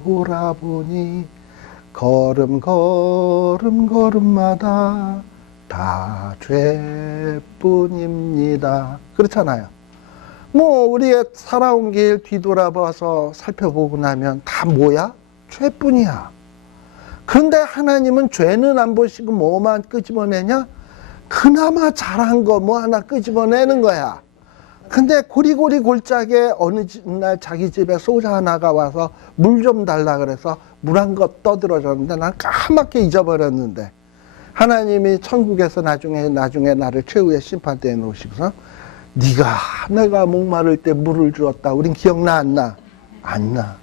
뒤돌아보니 걸음마다 다 죄뿐입니다. 그렇잖아요. 뭐 우리의 살아온 길 뒤돌아봐서 살펴보고 나면 다 뭐야? 죄뿐이야. 그런데 하나님은 죄는 안 보시고 뭐만 끄집어내냐? 그나마 잘한 거 뭐 하나 끄집어내는 거야. 근데 고리고리 골짜기에 어느 날 자기 집에 소자 하나가 와서 물 좀 달라 그래서 물 한 컵 떠들어줬는데 난 까맣게 잊어버렸는데 하나님이 천국에서 나중에 나를 최후의 심판대에 놓으시고서 네가 내가 목마를 때 물을 주었다. 우린 기억나 안 나? 안 나.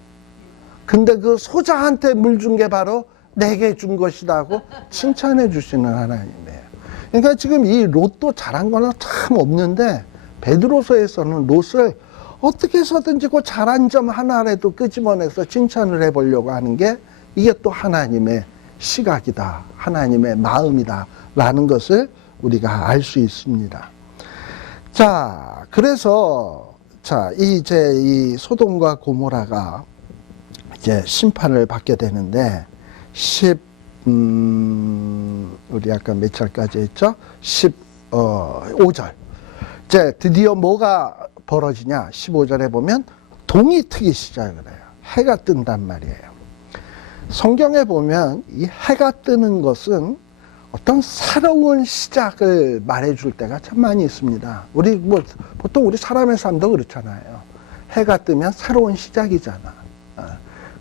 근데 그 소자한테 물 준 게 바로 내게 준 것이라고 칭찬해 주시는 하나님이에요. 그러니까 지금 이 롯도 잘한 거는 참 없는데 베드로서에서는 롯을 어떻게 해서든지 그 잘한 점 하나라도 끄집어내서 칭찬을 해보려고 하는 게 이게 또 하나님의 시각이다. 하나님의 마음이다. 라는 것을 우리가 알 수 있습니다. 자, 그래서, 이제 이 소돔과 고모라가 이제 심판을 받게 되는데, 우리 아까 몇 절까지 했죠? 15절. 이제 드디어 뭐가 벌어지냐? 15절에 보면 동이 트기 시작을 해요. 해가 뜬단 말이에요. 성경에 보면 이 해가 뜨는 것은 어떤 새로운 시작을 말해줄 때가 참 많이 있습니다. 보통 우리 사람의 삶도 그렇잖아요. 해가 뜨면 새로운 시작이잖아.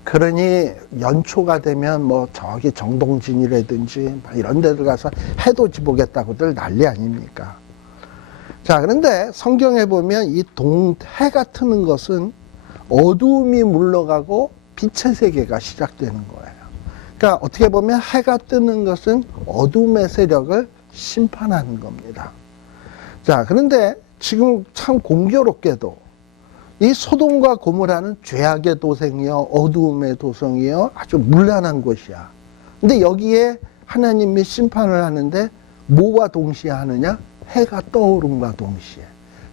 그러니 연초가 되면 뭐 저기 정동진이라든지 이런 데들 가서 해돋이 보겠다고들 난리 아닙니까? 자, 그런데 성경에 보면 이 해가 트는 것은 어두움이 물러가고 빛의 세계가 시작되는 거예요. 그러니까 어떻게 보면 해가 뜨는 것은 어둠의 세력을 심판하는 겁니다. 자, 그런데 지금 참 공교롭게도 이 소돔과 고모라는 죄악의 도생이요, 어두움의 도성이요, 아주 문란한 곳이야. 근데 여기에 하나님이 심판을 하는데 뭐와 동시에 하느냐? 해가 떠오름과 동시에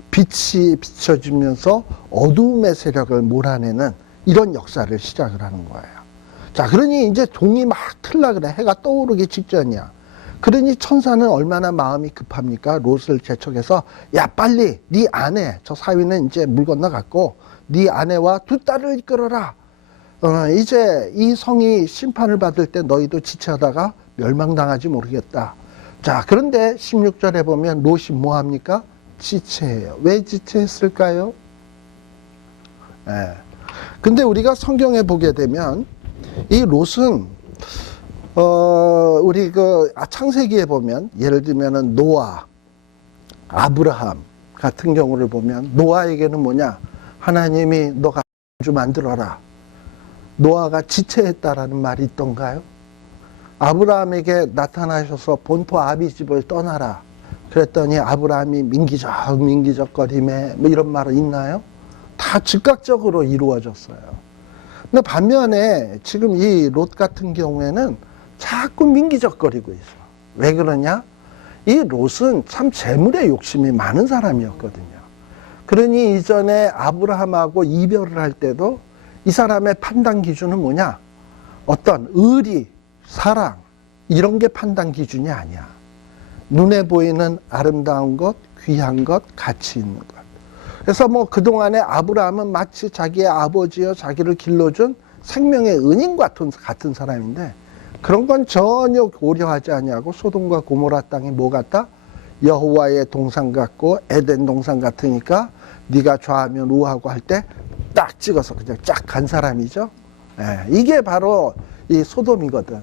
빛이 비춰지면서 어두움의 세력을 몰아내는 이런 역사를 시작을 하는 거예요. 자, 그러니 이제 종이 막 틀라 그래. 해가 떠오르기 직전이야. 그러니 천사는 얼마나 마음이 급합니까? 롯을 재촉해서 야, 빨리 네 아내, 저 사위는 이제 물 건너갔고 네 아내와 두 딸을 이끌어라. 이제 이 성이 심판을 받을 때 너희도 지체하다가 멸망당하지 모르겠다. 자, 그런데 16절에 보면 롯이 뭐 합니까? 지체해요. 왜 지체했을까요? 근데 우리가 성경에 보게 되면 이 롯은 우리 창세기에 보면 예를 들면은 노아, 아브라함 같은 경우를 보면 노아에게는 뭐냐? 하나님이 너가 주 만들어라. 노아가 지체했다라는 말이 있던가요? 아브라함에게 나타나셔서 본토 아비집을 떠나라. 그랬더니 아브라함이 민기적거림에 뭐 이런 말은 있나요? 다 즉각적으로 이루어졌어요. 근데 반면에 지금 이 롯 같은 경우에는 자꾸 민기적거리고 있어. 왜 그러냐? 이 롯은 참 재물에 욕심이 많은 사람이었거든요. 그러니 이전에 아브라함하고 이별을 할 때도 이 사람의 판단 기준은 뭐냐? 어떤 의리, 사랑 이런 게 판단 기준이 아니야. 눈에 보이는 아름다운 것, 귀한 것, 가치 있는 것. 그래서 뭐 그동안에 아브라함은 마치 자기의 아버지여 자기를 길러준 생명의 은인 같은 사람인데 그런 건 전혀 고려하지 아니하고 소돔과 고모라 땅이 뭐 같다? 여호와의 동산 같고 에덴 동산 같으니까 네가 좌하면 우하고 할 때 딱 찍어서 그냥 쫙 간 사람이죠. 이게 바로 이 소돔이거든.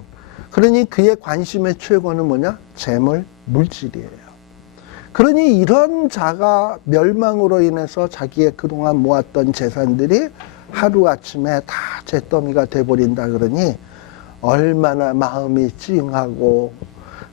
그러니 그의 관심의 최고는 뭐냐? 재물, 물질이에요. 그러니 이런 자가 멸망으로 인해서 자기의 그동안 모았던 재산들이 하루아침에 다 잿더미가 돼버린다 그러니 얼마나 마음이 찡하고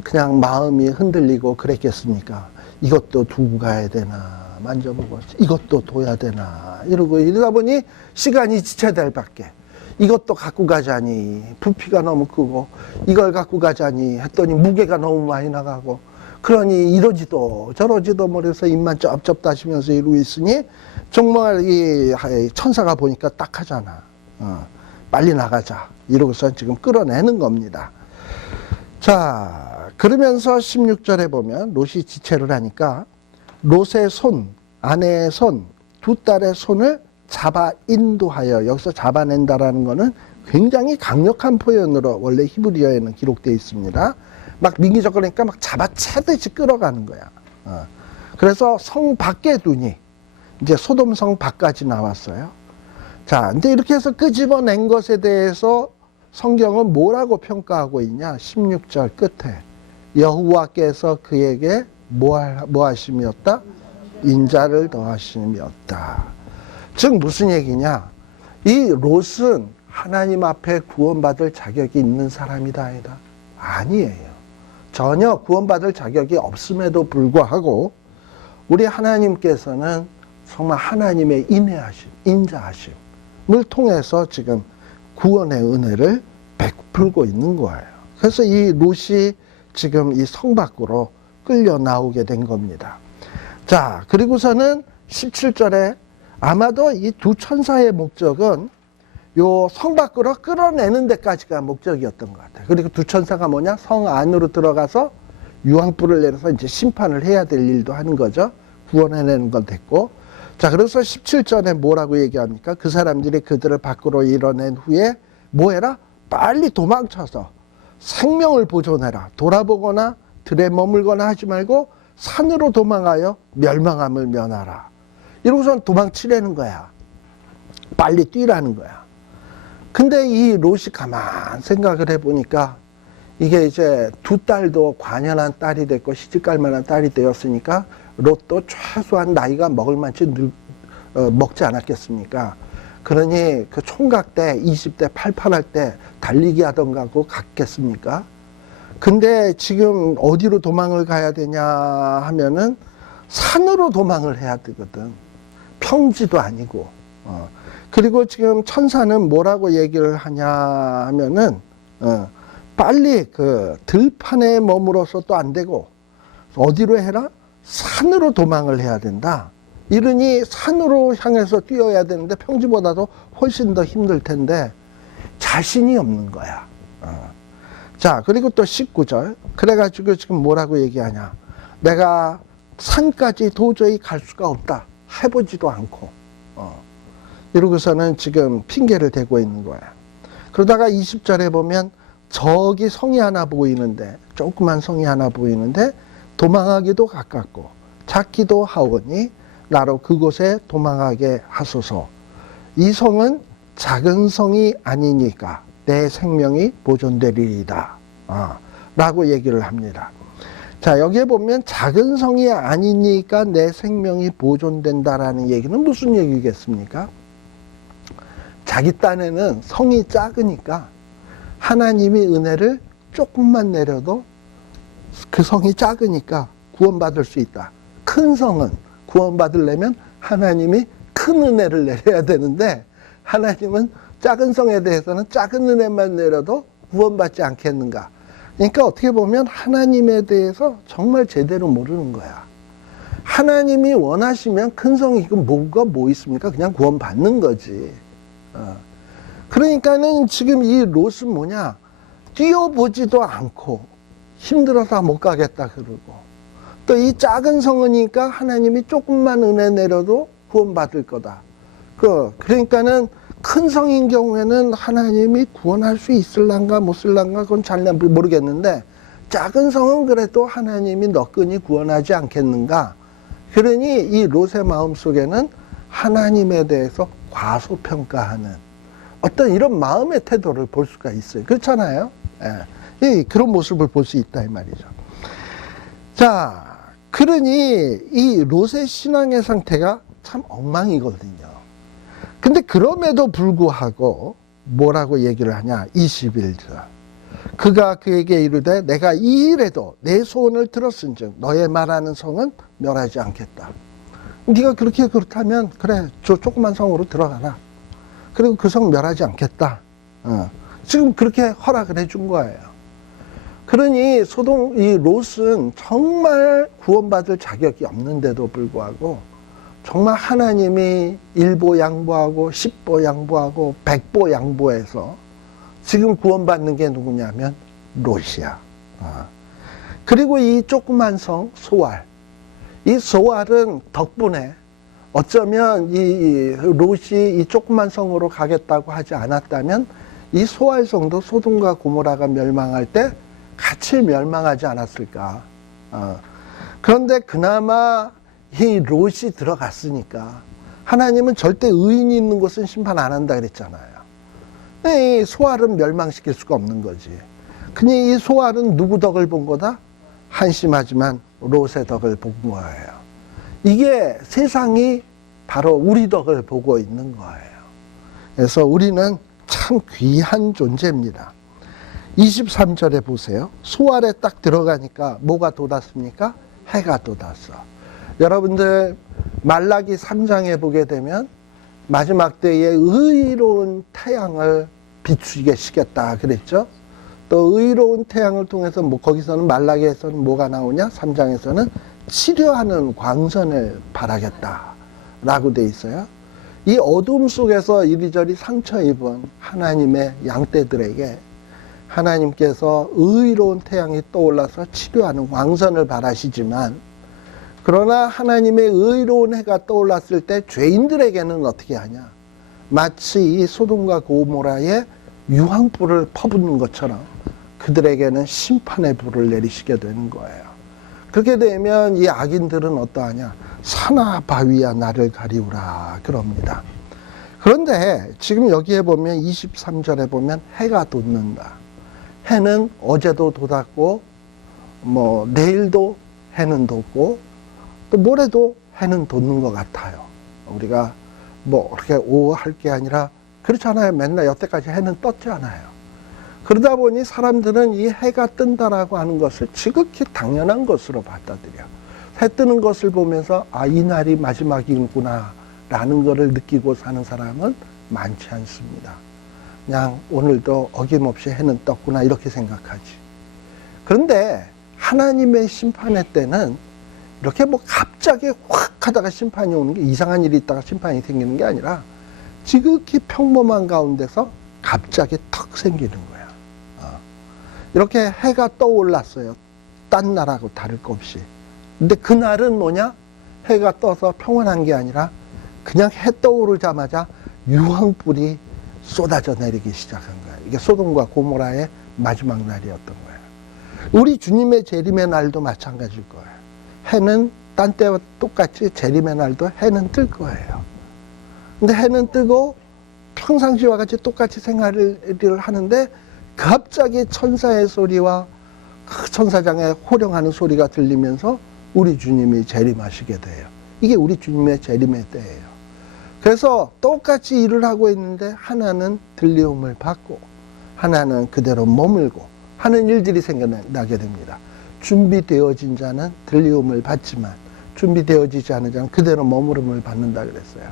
그냥 마음이 흔들리고 그랬겠습니까? 이것도 두고 가야 되나 만져보고 이것도 둬야 되나 이러다 보니 시간이 지체될 밖에 이것도 갖고 가자니 부피가 너무 크고 이걸 갖고 가자니 했더니 무게가 너무 많이 나가고 그러니 이러지도 저러지도 못해서 입만 쩝쩝 다시면서 이러고 있으니 정말 이 천사가 보니까 딱 하잖아. 빨리 나가자. 이러고서 지금 끌어내는 겁니다. 자, 그러면서 16절에 보면 롯이 지체를 하니까 롯의 손, 아내의 손, 두 딸의 손을 잡아 인도하여, 여기서 잡아낸다라는 것은 굉장히 강력한 표현으로 원래 히브리어에는 기록되어 있습니다. 막 민기적거리니까 막 잡아채듯이 끌어가는 거야. 그래서 성 밖에 두니 이제 소돔 성 밖까지 나왔어요. 자, 근데 이렇게 해서 끄집어낸 것에 대해서 성경은 뭐라고 평가하고 있냐? 16절 끝에 여호와께서 그에게 뭐 하심이었다? 인자를 더하심이었다. 즉 무슨 얘기냐? 이 롯은 하나님 앞에 구원받을 자격이 있는 사람이다 아니다? 아니에요. 전혀 구원받을 자격이 없음에도 불구하고 우리 하나님께서는 정말 하나님의 인애하심, 인자하심을 통해서 지금 구원의 은혜를 베풀고 있는 거예요. 그래서 이 롯이 지금 이 성 밖으로 끌려 나오게 된 겁니다. 자, 그리고서는 17절에 아마도 이 두 천사의 목적은 요 성 밖으로 끌어내는 데까지가 목적이었던 것 같아요. 그리고 두 천사가 뭐냐? 성 안으로 들어가서 유황불을 내려서 이제 심판을 해야 될 일도 하는 거죠. 구원해내는 건 됐고. 자, 그래서 17절에 뭐라고 얘기합니까? 그 사람들이 그들을 밖으로 이뤄낸 후에 뭐 해라? 빨리 도망쳐서 생명을 보존해라. 돌아보거나 들에 머물거나 하지 말고 산으로 도망하여 멸망함을 면하라. 이러고선 도망치라는 거야. 빨리 뛰라는 거야. 근데 이 롯이 가만 생각을 해보니까 이게 이제 두 딸도 관연한 딸이 됐고 시집갈 만한 딸이 되었으니까 롯도 최소한 나이가 먹을 만치 먹지 않았겠습니까? 그러니 그 총각 때 20대 팔팔할 때 달리기 하던가 하고 갔겠습니까? 근데 지금 어디로 도망을 가야 되냐 하면은 산으로 도망을 해야 되거든. 평지도 아니고. 그리고 지금 천사는 뭐라고 얘기를 하냐 하면은 빨리 그 들판에 머물어서도 안 되고 어디로 해라? 산으로 도망을 해야 된다. 이러니 산으로 향해서 뛰어야 되는데 평지보다도 훨씬 더 힘들 텐데 자신이 없는 거야. 자, 그리고 또 19절. 그래가지고 지금 뭐라고 얘기하냐. 내가 산까지 도저히 갈 수가 없다. 해보지도 않고. 이러고서는 지금 핑계를 대고 있는 거야. 그러다가 20절에 보면 저기 성이 하나 보이는데, 조그만 성이 하나 보이는데 도망하기도 가깝고 찾기도 하오니 나로 그곳에 도망하게 하소서. 이 성은 작은 성이 아니니까 내 생명이 보존되리이다. 라고 얘기를 합니다. 자, 여기에 보면 작은 성이 아니니까 내 생명이 보존된다라는 얘기는 무슨 얘기겠습니까? 자기 딴에는 성이 작으니까 하나님이 은혜를 조금만 내려도 그 성이 작으니까 구원받을 수 있다. 큰 성은 구원받으려면 하나님이 큰 은혜를 내려야 되는데 하나님은 작은 성에 대해서는 작은 은혜만 내려도 구원받지 않겠는가. 그러니까 어떻게 보면 하나님에 대해서 정말 제대로 모르는 거야. 하나님이 원하시면 큰 성이 뭐가 뭐 있습니까? 그냥 구원받는 거지. 그러니까는 지금 이 롯은 뭐냐? 뛰어보지도 않고 힘들어서 못 가겠다 그러고 또 이 작은 성이니까 하나님이 조금만 은혜 내려도 구원받을 거다. 그러니까는 큰 성인 경우에는 하나님이 구원할 수 있을란가 못 쓸란가 그건 잘 모르겠는데 작은 성은 그래도 하나님이 너끈히 구원하지 않겠는가. 그러니 이 롯의 마음속에는 하나님에 대해서 과소평가하는 어떤 이런 마음의 태도를 볼 수가 있어요. 그렇잖아요. 예. 그런 모습을 볼 수 있다 이 말이죠. 자, 그러니 이 롯의 신앙의 상태가 참 엉망이거든요. 근데 그럼에도 불구하고 뭐라고 얘기를 하냐? 21절. 그가 그에게 이르되 내가 이 일에도 내 소원을 들었은즉 너의 말하는 성은 멸하지 않겠다. 네가 그렇게 그렇다면 그래 저 조그만 성으로 들어가라. 그리고 그 성 멸하지 않겠다. 지금 그렇게 허락을 해준 거예요. 그러니 이 롯은 정말 구원받을 자격이 없는데도 불구하고 정말 하나님이 일보 양보하고 십보 양보하고 백보 양보해서 지금 구원받는 게 누구냐면 롯이야. 그리고 이 조그만 성 소알, 이 소알은 덕분에 어쩌면 이 롯이 이 조그만 성으로 가겠다고 하지 않았다면 이 소알성도 소돔과 고모라가 멸망할 때 같이 멸망하지 않았을까. 그런데 그나마 이 롯이 들어갔으니까 하나님은 절대 의인이 있는 곳은 심판 안 한다 그랬잖아요. 이 소알은 멸망시킬 수가 없는 거지. 그니 이 소알은 누구 덕을 본 거다? 한심하지만 롯의 덕을 본 거예요. 이게 세상이 바로 우리 덕을 보고 있는 거예요. 그래서 우리는 참 귀한 존재입니다. 23절에 보세요. 소알에 딱 들어가니까 뭐가 돋았습니까? 해가 돋았어. 여러분들 말라기 3장에 보게 되면 마지막 때에 의로운 태양을 비추게 시켰다 그랬죠. 또 의로운 태양을 통해서 거기서는 말라기에서는 뭐가 나오냐? 3장에서는 치료하는 광선을 바라겠다 라고 돼 있어요. 이 어둠 속에서 이리저리 상처 입은 하나님의 양떼들에게 하나님께서 의로운 태양이 떠올라서 치료하는 광선을 바라시지만, 그러나 하나님의 의로운 해가 떠올랐을 때 죄인들에게는 어떻게 하냐? 마치 이 소돔과 고모라에 유황불을 퍼붓는 것처럼 그들에게는 심판의 불을 내리시게 되는 거예요. 그렇게 되면 이 악인들은 어떠하냐? 산하 바위야 나를 가리우라 그럽니다. 그런데 지금 여기에 보면 23절에 보면 해가 돋는다. 해는 어제도 돋았고 내일도 해는 돋고 또 모레도 해는 돋는 것 같아요. 우리가 그렇게 오할 게 아니라 그렇잖아요. 맨날 여태까지 해는 떴잖아요. 그러다 보니 사람들은 이 해가 뜬다라고 하는 것을 지극히 당연한 것으로 받아들여. 해 뜨는 것을 보면서 이 날이 마지막이구나 라는 것을 느끼고 사는 사람은 많지 않습니다. 그냥 오늘도 어김없이 해는 떴구나 이렇게 생각하지. 그런데 하나님의 심판의 때는 이렇게 갑자기 확 하다가 심판이 오는 게, 이상한 일이 있다가 심판이 생기는 게 아니라 지극히 평범한 가운데서 갑자기 턱 생기는 거야. 이렇게 해가 떠올랐어요. 딴 날하고 다를 것 없이. 근데 그날은 뭐냐? 해가 떠서 평온한 게 아니라 그냥 해 떠오르자마자 유황불이 쏟아져 내리기 시작한 거예요. 이게 소돔과 고모라의 마지막 날이었던 거예요. 우리 주님의 재림의 날도 마찬가지일 거예요. 해는 딴 때와 똑같이 재림의 날도 해는 뜰 거예요. 근데 해는 뜨고 평상시와 같이 똑같이 생활을 하는데 갑자기 천사의 소리와 그 천사장의 호령하는 소리가 들리면서 우리 주님이 재림하시게 돼요. 이게 우리 주님의 재림의 때예요. 그래서 똑같이 일을 하고 있는데 하나는 들리움을 받고 하나는 그대로 머물고 하는 일들이 생겨나게 됩니다. 준비되어진 자는 들리움을 받지만 준비되어지지 않은 자는 그대로 머무름을 받는다 그랬어요.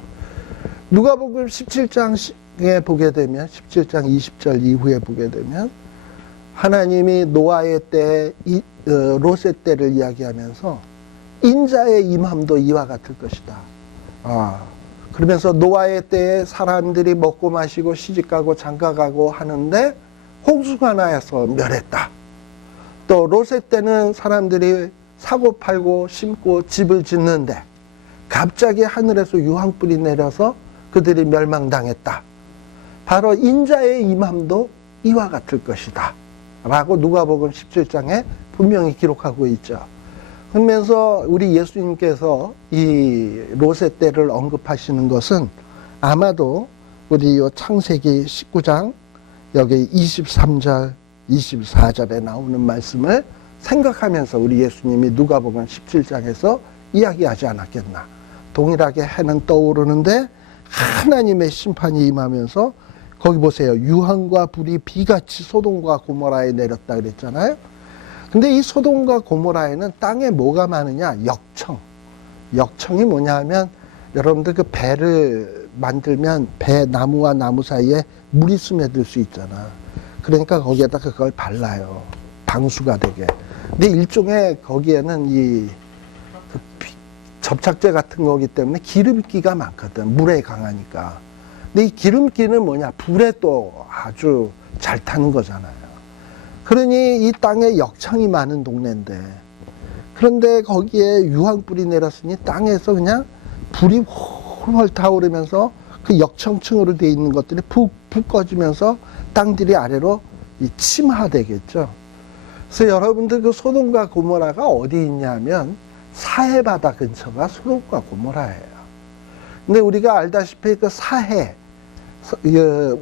누가복음 17장에 보게 되면 17장 20절 이후에 보게 되면 하나님이 노아의 때, 롯의 때를 이야기하면서 인자의 임함도 이와 같을 것이다. 그러면서 노아의 때에 사람들이 먹고 마시고 시집가고 장가가고 하는데 홍수가 나서 멸했다. 또 롯의 때는 사람들이 사고 팔고 심고 집을 짓는데 갑자기 하늘에서 유황불이 내려서 그들이 멸망당했다. 바로 인자의 임함도 이와 같을 것이다 라고 누가복음 17장에 분명히 기록하고 있죠. 그러면서 우리 예수님께서 이 롯의 때를 언급하시는 것은 아마도 우리 요 창세기 19장 여기 23절 24절에 나오는 말씀을 생각하면서 우리 예수님이 누가복음 17장에서 이야기하지 않았겠나. 동일하게 해는 떠오르는데 하나님의 심판이 임하면서 거기 보세요. 유황과 불이 비같이 소돔과 고모라에 내렸다 그랬잖아요. 근데 이 소돔과 고모라에는 땅에 뭐가 많으냐? 역청이 뭐냐 하면 여러분들 그 배를 만들면 배 나무와 나무 사이에 물이 스며들 수 있잖아. 그러니까 거기에다 그걸 발라요. 방수가 되게. 근데 일종의 거기에는 접착제 같은 거기 때문에 기름기가 많거든. 물에 강하니까. 근데 이 기름기는 뭐냐? 불에 또 아주 잘 타는 거잖아요. 그러니 이 땅에 역청이 많은 동네인데, 그런데 거기에 유황불이 내렸으니 땅에서 그냥 불이 홀홀 타오르면서 그 역청층으로 되어 있는 것들이 푹 꺼지면서 땅들이 아래로 침하되겠죠. 그래서 여러분들 그 소돔과 고모라가 어디 있냐면 사해 바다 근처가 소돔과 고모라예요. 근데 우리가 알다시피 그 사해,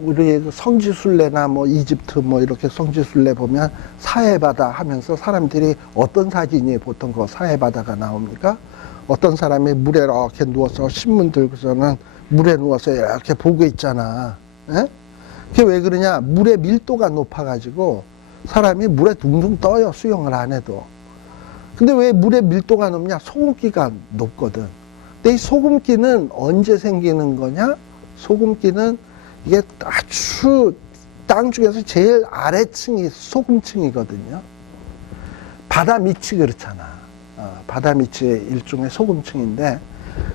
우리 성지순례나 뭐 이집트 뭐 이렇게 성지순례 보면 사해바다 하면서 사람들이 어떤 사진이 보통 그 사해바다가 나옵니까? 어떤 사람이 물에 이렇게 누워서 신문 들고서는 물에 누워서 이렇게 보고 있잖아. 예? 그게 왜 그러냐? 물의 밀도가 높아가지고 사람이 물에 둥둥 떠요. 수영을 안 해도. 근데 왜 물의 밀도가 높냐? 소금기가 높거든. 근데 이 소금기는 언제 생기는 거냐? 소금기는 이게 아주 땅 중에서 제일 아래층이 소금층이거든요. 바다 밑이 그렇잖아. 바다 밑이 일종의 소금층인데,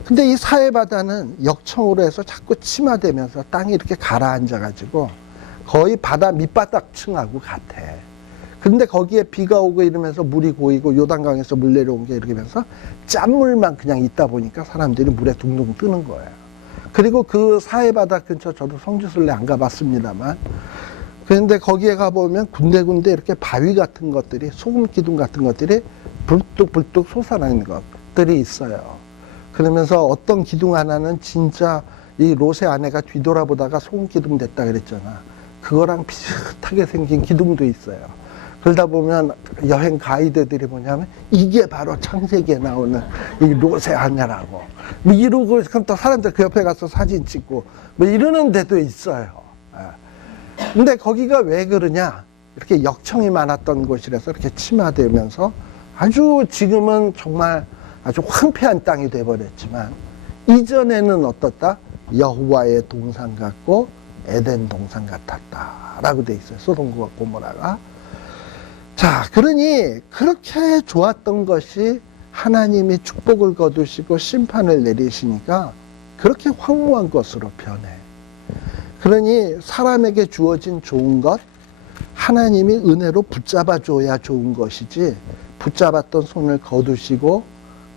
근데 이 사해바다는 역청으로 해서 자꾸 침하되면서 땅이 이렇게 가라앉아가지고 거의 바다 밑바닥층하고 같아. 근데 거기에 비가 오고 이러면서 물이 고이고 요단강에서 물 내려온 게 이렇게 하면서 짠물만 그냥 있다 보니까 사람들이 물에 둥둥 뜨는 거예요. 그리고 그 사해바다 근처, 저도 성지순례 안 가봤습니다만, 그런데 거기에 가보면 군데군데 이렇게 바위 같은 것들이, 소금 기둥 같은 것들이 불뚝불뚝 솟아나는 것들이 있어요. 그러면서 어떤 기둥 하나는 진짜 이 롯의 아내가 뒤돌아보다가 소금 기둥 됐다 그랬잖아. 그거랑 비슷하게 생긴 기둥도 있어요. 그러다 보면 여행 가이드들이 뭐냐면 이게 바로 창세기에 나오는 이 롯의 아내라고. 뭐 이러고 그럼 또 사람들 그 옆에 가서 사진 찍고 뭐 이러는 데도 있어요. 근데 거기가 왜 그러냐? 이렇게 역청이 많았던 곳이라서 이렇게 침하되면서 아주 지금은 정말 아주 황폐한 땅이 돼버렸지만 이전에는 어떻다? 여호와의 동산 같고 에덴 동산 같았다라고 돼 있어요. 소돔과 고모라가. 자, 그러니 그렇게 좋았던 것이 하나님이 축복을 거두시고 심판을 내리시니까 그렇게 황무한 것으로 변해. 그러니 사람에게 주어진 좋은 것, 하나님이 은혜로 붙잡아 줘야 좋은 것이지, 붙잡았던 손을 거두시고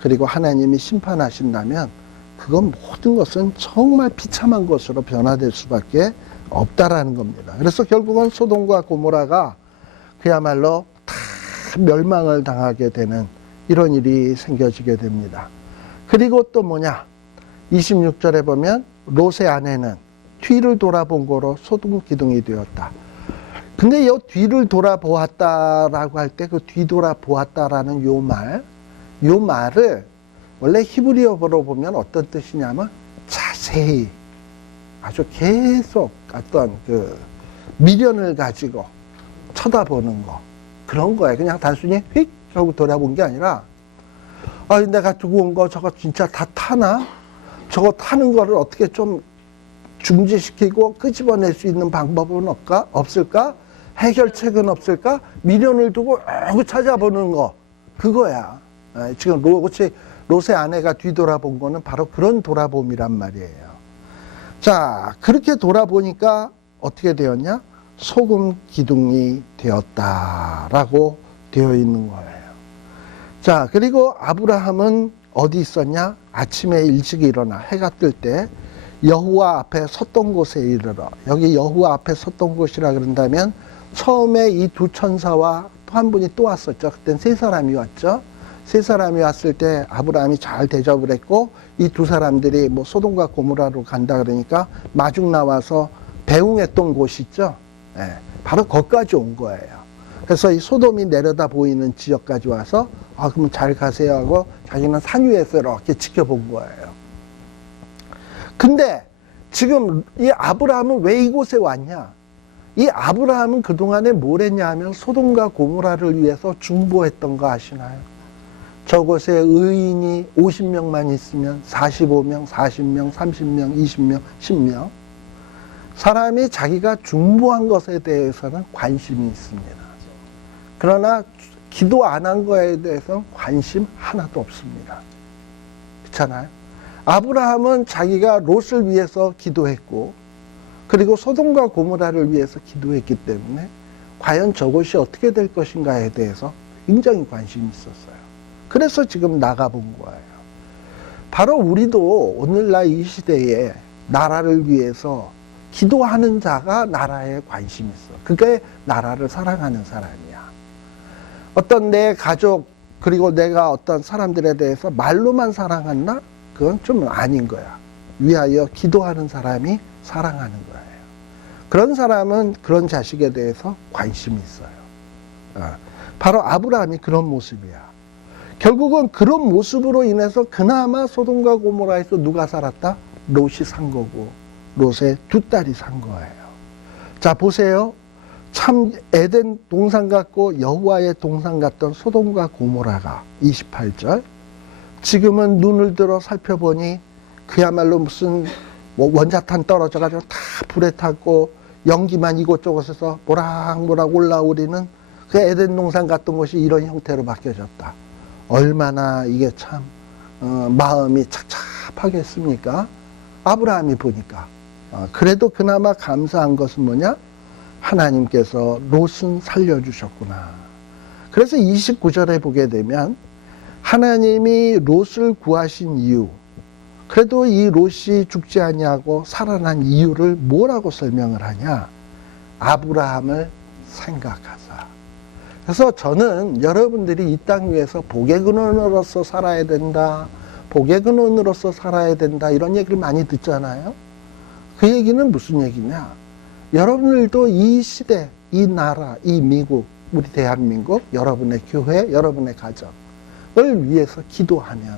그리고 하나님이 심판하신다면 그건 모든 것은 정말 비참한 것으로 변화될 수밖에 없다라는 겁니다. 그래서 결국은 소돔과 고모라가 그야말로 다 멸망을 당하게 되는 이런 일이 생겨지게 됩니다. 그리고 또 뭐냐? 26절에 보면 롯의 아내는 뒤를 돌아본 거로 소돔 기둥이 되었다. 근데 이 뒤를 돌아보았다라고 할 때 그 뒤돌아보았다라는 요 말을 원래 히브리어로 보면 어떤 뜻이냐면 자세히, 아주 계속 어떤 그 미련을 가지고 쳐다보는 거, 그런 거예요. 그냥 단순히 휙 하고 돌아본 게 아니라, 아, 내가 두고 온 거 저거 진짜 다 타나? 저거 타는 거를 어떻게 좀 중지시키고 끄집어낼 수 있는 방법은 없을까? 해결책은 없을까? 미련을 두고 찾아보는 거, 그거야. 지금 롯의 아내가 뒤돌아본 거는 바로 그런 돌아봄이란 말이에요. 자, 그렇게 돌아보니까 어떻게 되었냐? 소금 기둥이 되었다라고 되어 있는 거예요. 자, 그리고 아브라함은 어디 있었냐? 아침에 일찍 일어나 해가 뜰 때 여호와 앞에 섰던 곳에 이르러. 여기 여호와 앞에 섰던 곳이라 그런다면 처음에 이 두 천사와 또 한 분이 또 왔었죠. 그땐 세 사람이 왔죠. 세 사람이 왔을 때 아브라함이 잘 대접을 했고, 이 두 사람들이 뭐 소돔과 고모라로 간다 그러니까 마중 나와서 배웅했던 곳 있죠. 예, 바로 거기까지 온 거예요. 그래서 이 소돔이 내려다 보이는 지역까지 와서 그러면 잘 가세요 하고 자기는 산 위에서 이렇게 지켜본 거예요. 근데 지금 이 아브라함은 왜 이곳에 왔냐? 이 아브라함은 그동안에 뭘 했냐 하면 소돔과 고모라를 위해서 중보했던 거 아시나요? 저곳에 의인이 50명만 있으면 45명, 40명, 30명, 20명, 10명. 사람이 자기가 중보한 것에 대해서는 관심이 있습니다. 그러나 기도 안 한 거에 대해서 관심 하나도 없습니다. 그렇잖아요. 아브라함은 자기가 롯을 위해서 기도했고, 그리고 소돔과 고모라를 위해서 기도했기 때문에 과연 저것이 어떻게 될 것인가에 대해서 굉장히 관심이 있었어요. 그래서 지금 나가본 거예요. 바로 우리도 오늘날 이 시대에 나라를 위해서 기도하는 자가 나라에 관심이 있어. 그게 나라를 사랑하는 사람이야. 어떤 내 가족, 그리고 내가 어떤 사람들에 대해서 말로만 사랑한다? 그건 좀 아닌 거야. 위하여 기도하는 사람이 사랑하는 거예요. 그런 사람은 그런 자식에 대해서 관심이 있어요. 바로 아브라함이 그런 모습이야. 결국은 그런 모습으로 인해서 그나마 소돔과 고모라에서 누가 살았다? 롯이 산 거고, 롯의 두 딸이 산 거예요. 자, 보세요. 참 에덴 동산 같고 여호와의 동산 같던 소돔과 고모라가 28절. 지금은 눈을 들어 살펴보니 그야말로 무슨 원자탄 떨어져가지고 다 불에 탔고 연기만 이곳저곳에서 모락모락 올라오리는 그 에덴 동산 같던 곳이 이런 형태로 바뀌어졌다. 얼마나 이게 참 마음이 착잡하겠습니까? 아브라함이 보니까. 그래도 그나마 감사한 것은 뭐냐? 하나님께서 롯은 살려주셨구나. 그래서 29절에 보게 되면 하나님이 롯을 구하신 이유, 그래도 이 롯이 죽지 아니하고 살아난 이유를 뭐라고 설명을 하냐? 아브라함을 생각하사. 그래서 저는 여러분들이 이 땅 위에서 복의 근원으로서 살아야 된다, 복의 근원으로서 살아야 된다, 이런 얘기를 많이 듣잖아요. 그 얘기는 무슨 얘기냐? 여러분들도 이 시대, 이 나라, 이 미국, 우리 대한민국, 여러분의 교회, 여러분의 가정을 위해서 기도하면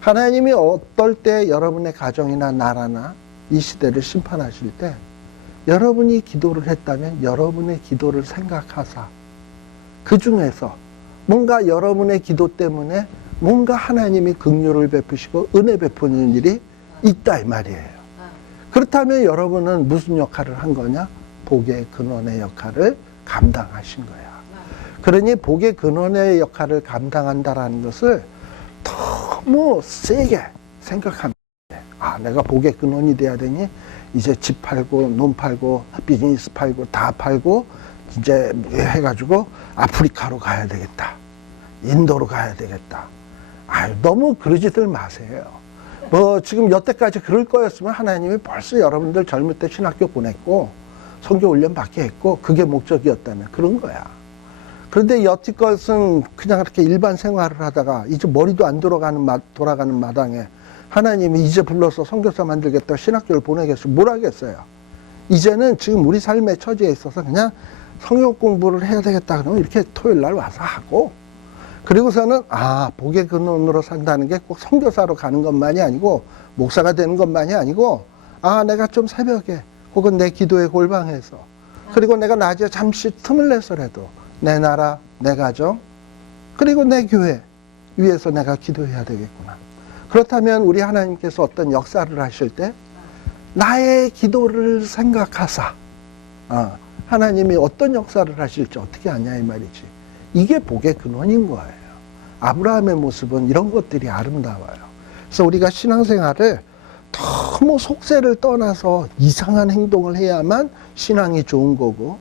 하나님이 어떨 때 여러분의 가정이나 나라나 이 시대를 심판하실 때 여러분이 기도를 했다면 여러분의 기도를 생각하사 그 중에서 뭔가 여러분의 기도 때문에 뭔가 하나님이 긍휼을 베푸시고 은혜 베푸는 일이 있다 이 말이에요. 그렇다면 여러분은 무슨 역할을 한 거냐? 복의 근원의 역할을 감당하신 거야. 그러니 복의 근원의 역할을 감당한다라는 것을 너무 세게 생각하면 돼. 아, 내가 복의 근원이 돼야 되니 이제 집 팔고 논 팔고 비즈니스 팔고 다 팔고 이제 해가지고 아프리카로 가야 되겠다. 인도로 가야 되겠다. 아유, 너무 그러지들 마세요. 뭐 지금 여태까지 그럴 거였으면 하나님이 벌써 여러분들 젊을 때 신학교 보냈고 선교 훈련 받게 했고 그게 목적이었다면 그런 거야. 그런데 여태껏은 그냥 이렇게 일반 생활을 하다가 이제 머리도 안 돌아가는 마당에 하나님이 이제 불러서 선교사 만들겠다, 신학교를 보내겠어, 뭘 하겠어요. 이제는 지금 우리 삶의 처지에 있어서 그냥 성경 공부를 해야 되겠다 그러면 이렇게 토요일 날 와서 하고, 그리고서는 복의 근원으로 산다는 게 꼭 선교사로 가는 것만이 아니고 목사가 되는 것만이 아니고 내가 좀 새벽에 혹은 내 기도에 골방해서 그리고 내가 낮에 잠시 틈을 내서라도 내 나라, 내 가정, 그리고 내 교회 위해서 내가 기도해야 되겠구나. 그렇다면 우리 하나님께서 어떤 역사를 하실 때 나의 기도를 생각하사 하나님이 어떤 역사를 하실지 어떻게 아냐 이 말이지. 이게 복의 근원인 거예요. 아브라함의 모습은 이런 것들이 아름다워요. 그래서 우리가 신앙생활을 너무 속세를 떠나서 이상한 행동을 해야만 신앙이 좋은 거고,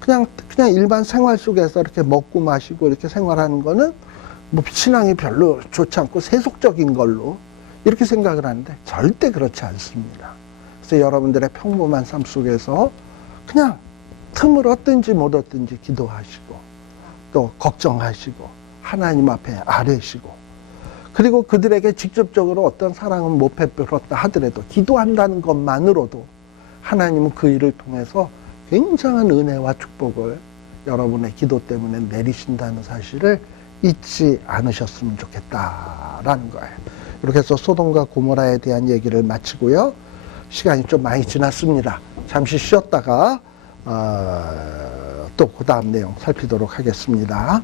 그냥 일반 생활 속에서 이렇게 먹고 마시고 이렇게 생활하는 거는 뭐 신앙이 별로 좋지 않고 세속적인 걸로 이렇게 생각을 하는데 절대 그렇지 않습니다. 그래서 여러분들의 평범한 삶 속에서 그냥 틈을 얻든지 못 얻든지 기도하시고 또 걱정하시고 하나님 앞에 아뢰시고, 그리고 그들에게 직접적으로 어떤 사랑은 못 베풀었다 하더라도 기도한다는 것만으로도 하나님은 그 일을 통해서 굉장한 은혜와 축복을 여러분의 기도 때문에 내리신다는 사실을 잊지 않으셨으면 좋겠다라는 거예요. 이렇게 해서 소돔과 고모라에 대한 얘기를 마치고요. 시간이 좀 많이 지났습니다. 잠시 쉬었다가 또 그 다음 내용 살피도록 하겠습니다.